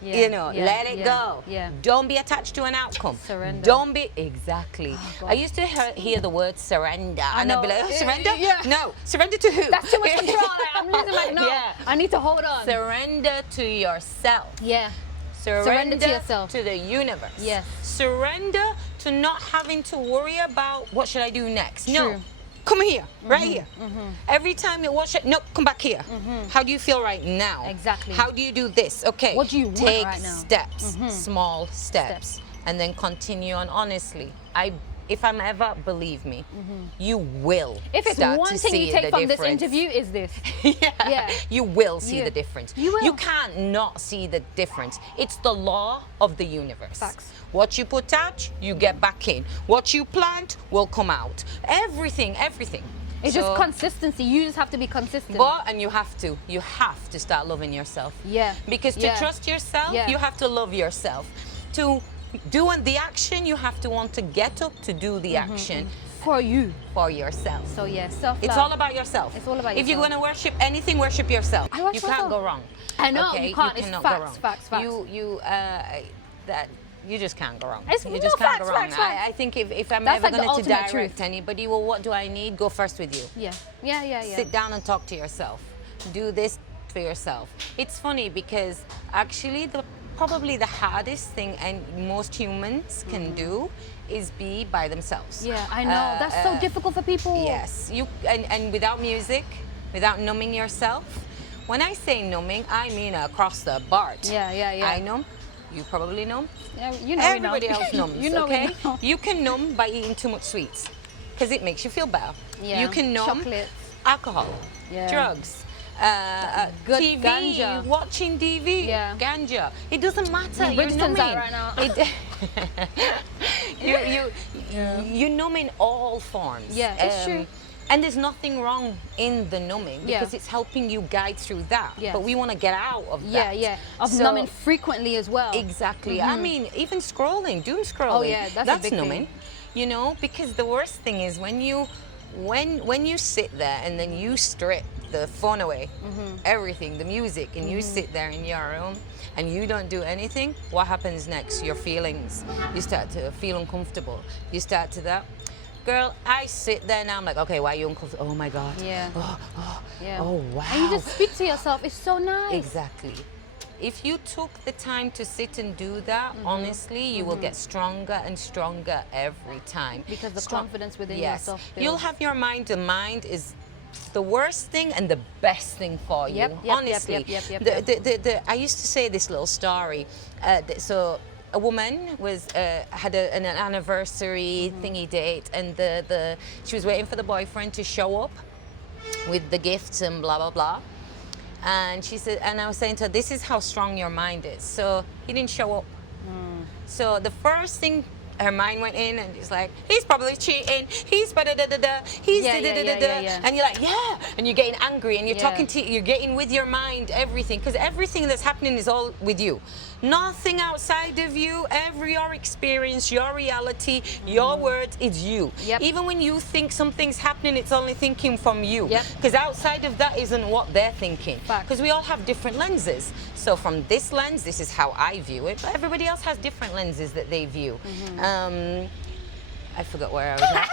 let it go. Yeah. Don't be attached to an outcome. Surrender. Don't be, exactly. God. I used to hear the word surrender. And know. I'd be like, oh, surrender? Yeah. No, surrender to who? That's too much control. Like, I'm losing my, no, Yeah. I need to hold on. Surrender to yourself. Yeah. Surrender to yourself. to the universe. Yes. Surrender to not having to worry about what should I do next. True. No. Come here, right here. Every time you watch it, no, come back here. How do you feel right now? Exactly. How do you do this? Okay. What do you want Take right now? steps, small steps, and then continue on. Honestly, if I'm ever, believe me, you will. If it's start one to thing see you take the from this difference. interview, is this. Yeah. You will see Yeah. the difference. You will. You can't not see the difference. It's the law of the universe. Facts. What you put out, you get back in. What you plant will come out. Everything. It's So- just consistency. You just have to be consistent. and you have to start loving yourself. Yeah. Because to Yeah. trust yourself, Yeah. you have to love yourself. To do the action, you have to want to get up to do the action for you. for yourself. So yeah, self-love. It's all about yourself. It's all about If you're yourself. going to worship anything, worship yourself. I worship You can't myself. go wrong. I know, Okay? you can't. It's cannot facts, go wrong. facts. You just can't go wrong. It's You no, just can't facts, go wrong. facts, facts. I think if I'm That's ever like the going to ultimate direct truth. anybody, well, what do I need? Go first with you. Yeah. Sit down and talk to yourself. Do this for yourself. It's funny because actually probably the hardest thing and most humans can do is be by themselves. Yeah, I know. That's so difficult for people. Yes, and without music, without numbing yourself. When I say numbing, I mean across the board. Yeah. I numb. You probably numb. Yeah, you know. Everybody else numbs. You know, okay? we know. You can numb by eating too much sweets because it makes you feel better. Yeah. You can numb Chocolates. alcohol, Yeah. drugs. Good TV, ganja. watching TV, Yeah. ganja. It doesn't matter. You're Bridgerton's out numbing. right now. You numb in all forms. Yeah, it's true. And there's nothing wrong in the numbing Yeah. because it's helping you guide through that. Yes. But we want to get out of that. Yeah. Of So- numbing frequently as well. Exactly. I mean, even scrolling, doom scrolling. Oh, yeah, that's a big thing. numbing. You know, because the worst thing is when you sit there and then you strip the phone away, everything, the music, and you sit there in your room and you don't do anything, what happens next? Your feelings. You start to feel uncomfortable. You start to that. Girl, I sit there now, I'm like, okay, why are you uncomfortable? Oh my God. Yeah. Yeah. Oh, wow. And you just speak to yourself. It's so nice. Exactly. If you took the time to sit and do that, honestly, you will get stronger and stronger every time. Because the confidence within yes. yourself builds. You'll have your mind. The mind is the worst thing and the best thing for you. Yep. Honestly. I used to say this little story. So a woman had an anniversary thingy date, and she was waiting for the boyfriend to show up with the gifts and blah blah blah. And she said, and I was saying to her, this is how strong your mind is. So he didn't show up. So the first thing her mind went in, and it's like, he's probably cheating. He's da-da-da-da-da. He's da-da-da-da-da. Yeah. And you're like, yeah. And you're getting angry, and you're Yeah. you're getting with your mind, everything. Because everything that's happening is all with you. Nothing outside of you. Your experience, your reality, your words, it's you. Yep. Even when you think something's happening, it's only thinking from you. Yep. Because outside of that isn't what they're thinking. Fact. Because we all have different lenses. So from this lens, this is how I view it. But everybody else has different lenses that they view. I forgot where I was at.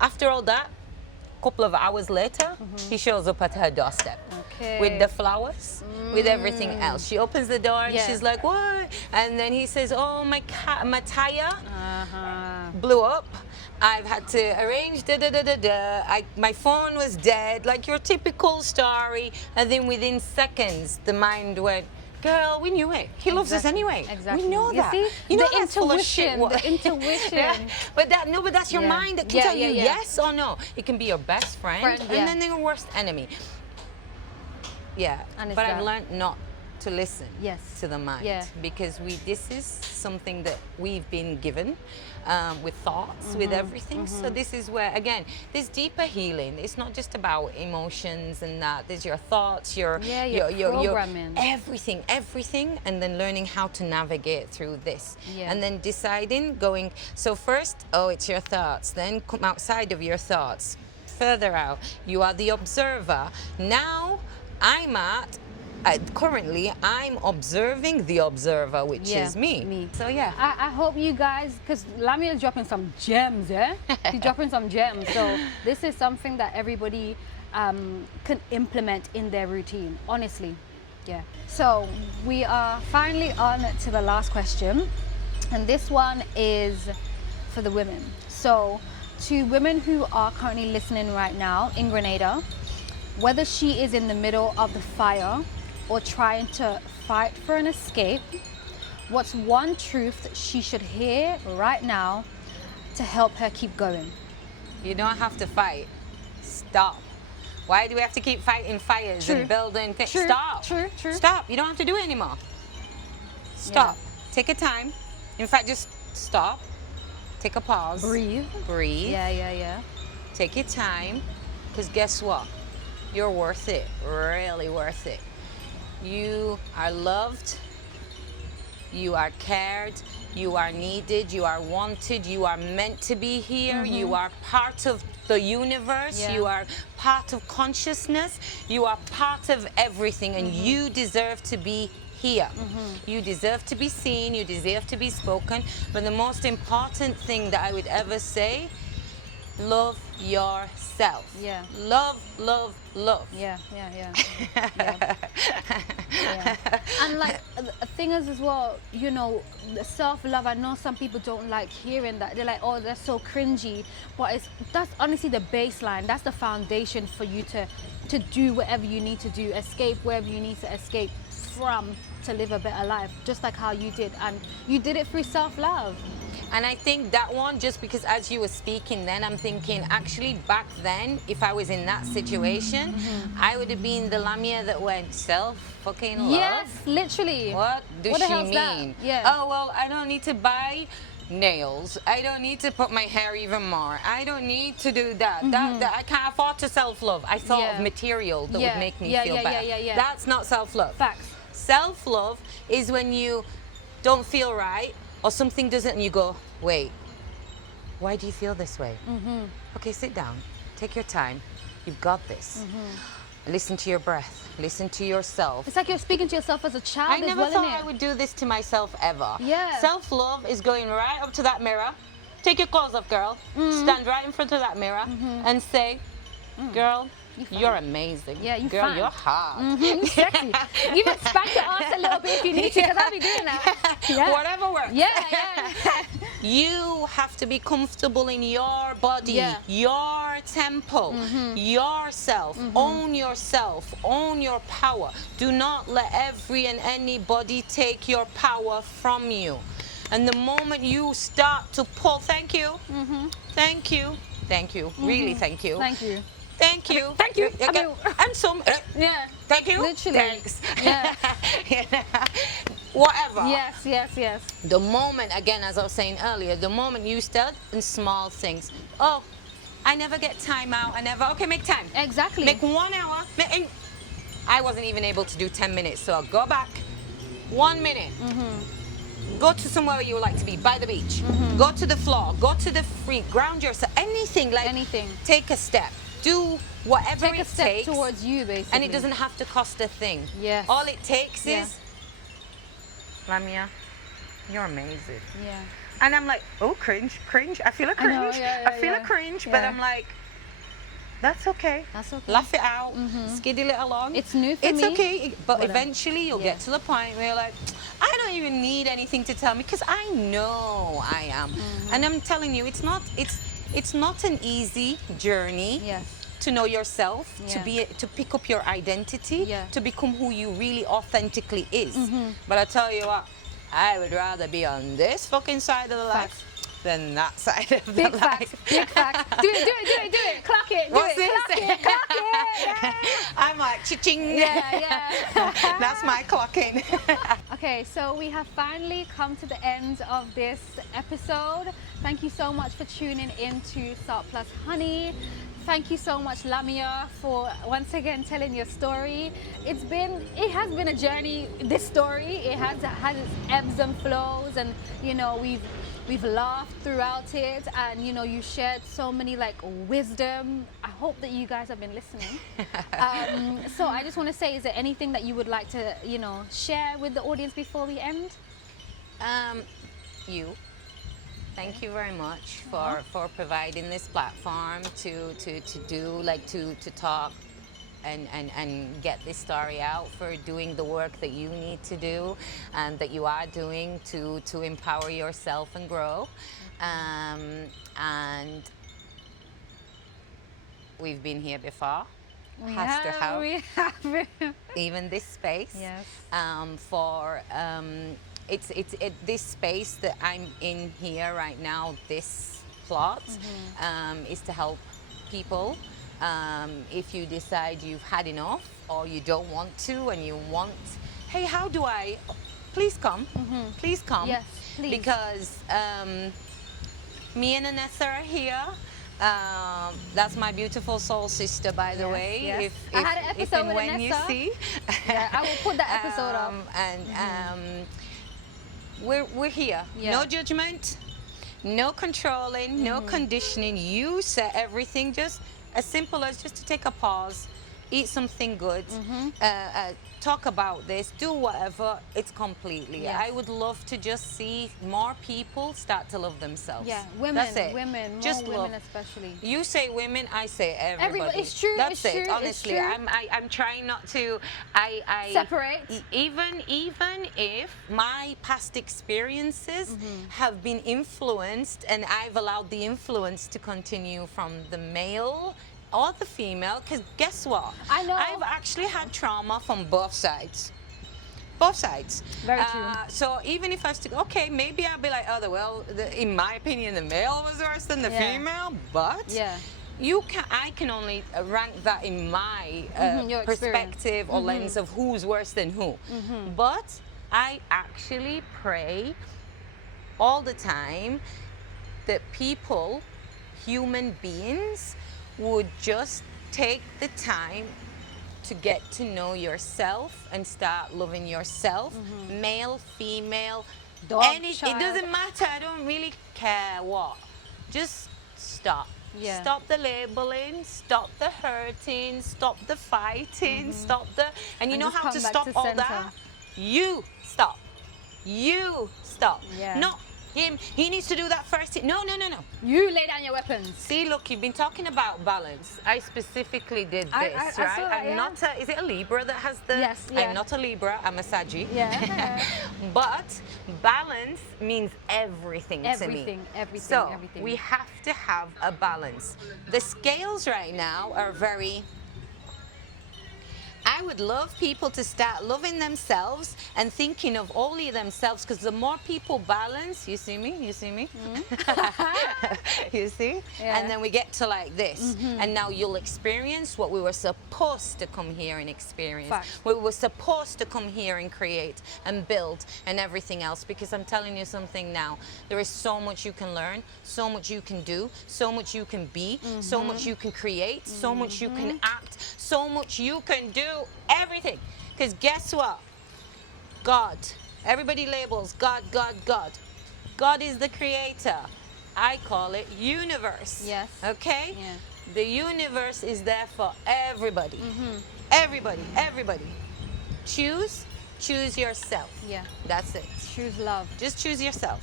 After all that, a couple of hours later, he shows up at her doorstep. Okay. With the flowers, with everything else. She opens the door and Yeah. she's like, what? And then he says, oh, my tire blew up. I've had to arrange my phone was dead, like your typical story. And then within seconds, the mind went, Girl, we knew it. He loves us anyway. Exactly. We know You that. see? You know The that's full of shit. intuition. The intuition. Yeah. But that's your Yeah. mind that can Yeah, tell yeah, you yeah. yes or no. It can be your best friend, Friend, yeah. and then your worst enemy. Yeah. And it's But I've that. learned not to listen Yes. to the mind, Yeah. because this is something that we've been given with thoughts, with everything. So this is where, again, there's deeper healing. It's not just about emotions and that. There's your thoughts, your programming. everything, and then learning how to navigate through this. Yeah. And then deciding, going, so first, oh, it's your thoughts, then come outside of your thoughts, further out. You are the observer. Now currently I'm observing the observer, which Yeah, is me. me. So yeah. I hope you guys, because Lamyah is dropping some gems, eh? She's dropping some gems. So this is something that everybody can implement in their routine, honestly. Yeah. So we are finally on to the last question. And this one is for the women. So to women who are currently listening right now in Grenada, whether she is in the middle of the fire or trying to fight for an escape, what's one truth she should hear right now to help her keep going? You don't have to fight. Stop. Why do we have to keep fighting fires True. and building things? True, Stop. true. Stop. You don't have to do it anymore. Stop. Take a time. In fact, just stop. Take a pause. Breathe. Breathe. Yeah. Take your time. Because guess what? You're worth it. Really worth it. You are loved. You are cared. You are needed. You are wanted. You are meant to be here. You are part of the universe. Yeah. You are part of consciousness. You are part of everything, and you deserve to be here. You deserve to be seen. You deserve to be spoken. But the most important thing that I would ever say, love yourself. Yeah. Love. Yeah. And like the thing is as well, you know, the self-love, I know some people don't like hearing that. They're like, oh, that's so cringy. But that's honestly the baseline. That's the foundation for you to do whatever you need to do, escape wherever you need to escape from, to live a better life, just like how you did. And you did it through self-love. And I think that one, just because as you were speaking then, I'm thinking, actually back then, if I was in that situation, I would have been the Lamyah that went self-fucking-love. Yes, literally. What does What the she hell's that? mean? Yeah. Oh, well, I don't need to buy nails. I don't need to put my hair even more. I don't need to do that. That I can't afford to self-love. I thought Yeah. of material that Yeah. would make me Yeah, feel yeah, better. yeah. That's not self-love. Facts. Self-love is when you don't feel right or something doesn't, and you go, wait, why do you feel this way? Okay, sit down. Take your time. You've got this. Listen to your breath. Listen to yourself. It's like you're speaking to yourself as a child I as never well, thought innit? I would do this to myself ever. Yeah. Self-love is going right up to that mirror. Take your clothes off, girl. Stand right in front of that mirror and say, girl, you're amazing. Yeah, you girl, fine. you're hot. You sexy. Even spank your ass a little bit if you need to, because I'll be doing that. Yeah. Whatever works. Yeah. You have to be comfortable in your body, Yeah. your tempo, yourself. Own yourself. Own your power. Do not let every and anybody take your power from you. And the moment you start to pull, thank you, thank you, really thank you. Thank you. Thank you. Thank you. Okay. I mean- And some. Yeah. Thank you. Literally. Thanks. Yeah. Whatever. Yes. The moment, again, as I was saying earlier, the moment you start in small things. Oh, I never get time out. Okay, make time. Exactly. Make 1 hour. And I wasn't even able to do 10 minutes, so I'll go back. 1 minute. Go to somewhere you would like to be, by the beach. Go to the floor. Go to the free. Ground yourself. Anything. Anything. Take a step. Do whatever Take a it step takes. towards you, basically. And it doesn't have to cost a thing. Yes. All it takes Yeah. is, Lamyah, you're amazing. Yeah. And I'm like, oh, cringe. I feel a I know, cringe. yeah, I feel yeah. a cringe, but Yeah. I'm like, that's okay. That's okay. Laugh it out, skiddle it along. It's new for It's me. okay, but Whatever. eventually you'll Yeah. get to the point where you're like, I don't even need anything to tell me because I know I am. And I'm telling you, it's not an easy journey Yes. to know yourself, Yeah. to pick up your identity, Yeah. to become who you really authentically is. But I tell you what, I would rather be on this fucking side of the life than that side of the Big life. facts, big facts. Do it, do it, do it, do it. Clock it, do What's it, this? clock it, clock it. Yeah. I'm like, cha-ching. Yeah, yeah. That's my clocking. Okay, so we have finally come to the end of this episode. Thank you so much for tuning in to Salt Plus Honey. Thank you so much, Lamyah, for once again telling your story. It has been a journey, this story. It has had its ebbs and flows, and you know, we've laughed throughout it, and you know, you shared so many like wisdom. I hope that you guys have been listening. So I just want to say, is there anything that you would like to, you know, share with the audience before we end? Thank you very much for providing this platform to talk and get this story out, for doing the work that you need to do and that you are doing to empower yourself and grow. And we've been here before. We have. Even this space. Yes. It's this space that I'm in here right now, this plot, is to help people. If you decide you've had enough or you don't want to, and you want, hey, how do I? Please come. Please come. Yes, please. Because me and Anessa are here. That's my beautiful soul sister, by the way. Yes. If I had an episode and with when you Anessa. see. Yeah, I will put that episode up. And we're here. Yeah. No judgment, no controlling, no conditioning. You set everything just as simple as just to take a pause, eat something good, talk about this, do whatever. It's completely. Yes. I would love to just see more people start to love themselves. Yeah, women, That's it. women, just more love. women especially. You say women, I say everybody. It's true. That's it's it. true, Honestly, it's true. I'm trying not to. I Separate. Even if my past experiences have been influenced, and I've allowed the influence to continue from the male or the female, because guess what? I know. I've actually had trauma from both sides. Both sides. Very true. So even if I was to go, okay, maybe I'll be like, in my opinion, the male was worse than the female, but Yeah. I can only rank that in my Your perspective or lens of who's worse than who. But I actually pray all the time that people, human beings, would just take the time to get to know yourself and start loving yourself, male, female, Dog, it child. doesn't matter. I don't really care what. Just stop. Yeah. Stop the labeling, stop the hurting, stop the fighting, stop the, and you And know just how to come back stop to all center. that? You stop. You stop. Yeah. Not him. He needs to do that first. No. You lay down your weapons. See, look, you've been talking about balance. I specifically did this, I right? saw that, I'm yeah. not is it a Libra that has the... Yes, yeah. I'm not a Libra, I'm a Saggy. Yeah. But balance means everything to me. Everything, So everything. we have to have a balance. The scales right now are very... I would love people to start loving themselves and thinking of only themselves, because the more people balance, you see me? You see? Yeah. And then we get to like this, and now you'll experience what we were supposed to come here and experience. Facts. We were supposed to come here and create and build and everything else, because I'm telling you something now, there is so much you can learn, so much you can do, so much you can be, so much you can create, so much you can act, so much you can do, everything. Because guess what? God, everybody labels God. God is the creator. I call it universe. Yes. Okay? Yeah. The universe is there for everybody. Everybody. Choose yourself. Yeah. That's it. Choose love. Just choose yourself.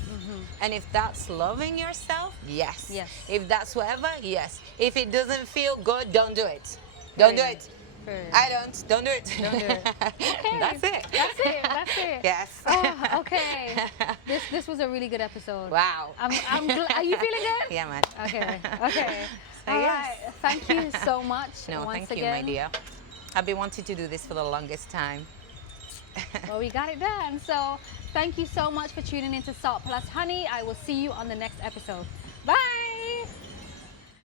And if that's loving yourself, yes. Yes. If that's whatever, yes. If it doesn't feel good, don't do it. Don't do it. I don't. Don't do it. Don't do it. Okay. That's it. That's it. Yes. Oh, okay. This was a really good episode. Wow. I'm glad. Are you feeling good? Yeah, man. Okay. So All yes. right. thank you so much. No, once thank you, again. my dear. I've been wanting to do this for the longest time. Well, we got it done. So thank you so much for tuning in to Salt Plus Honey. I will see you on the next episode. Bye.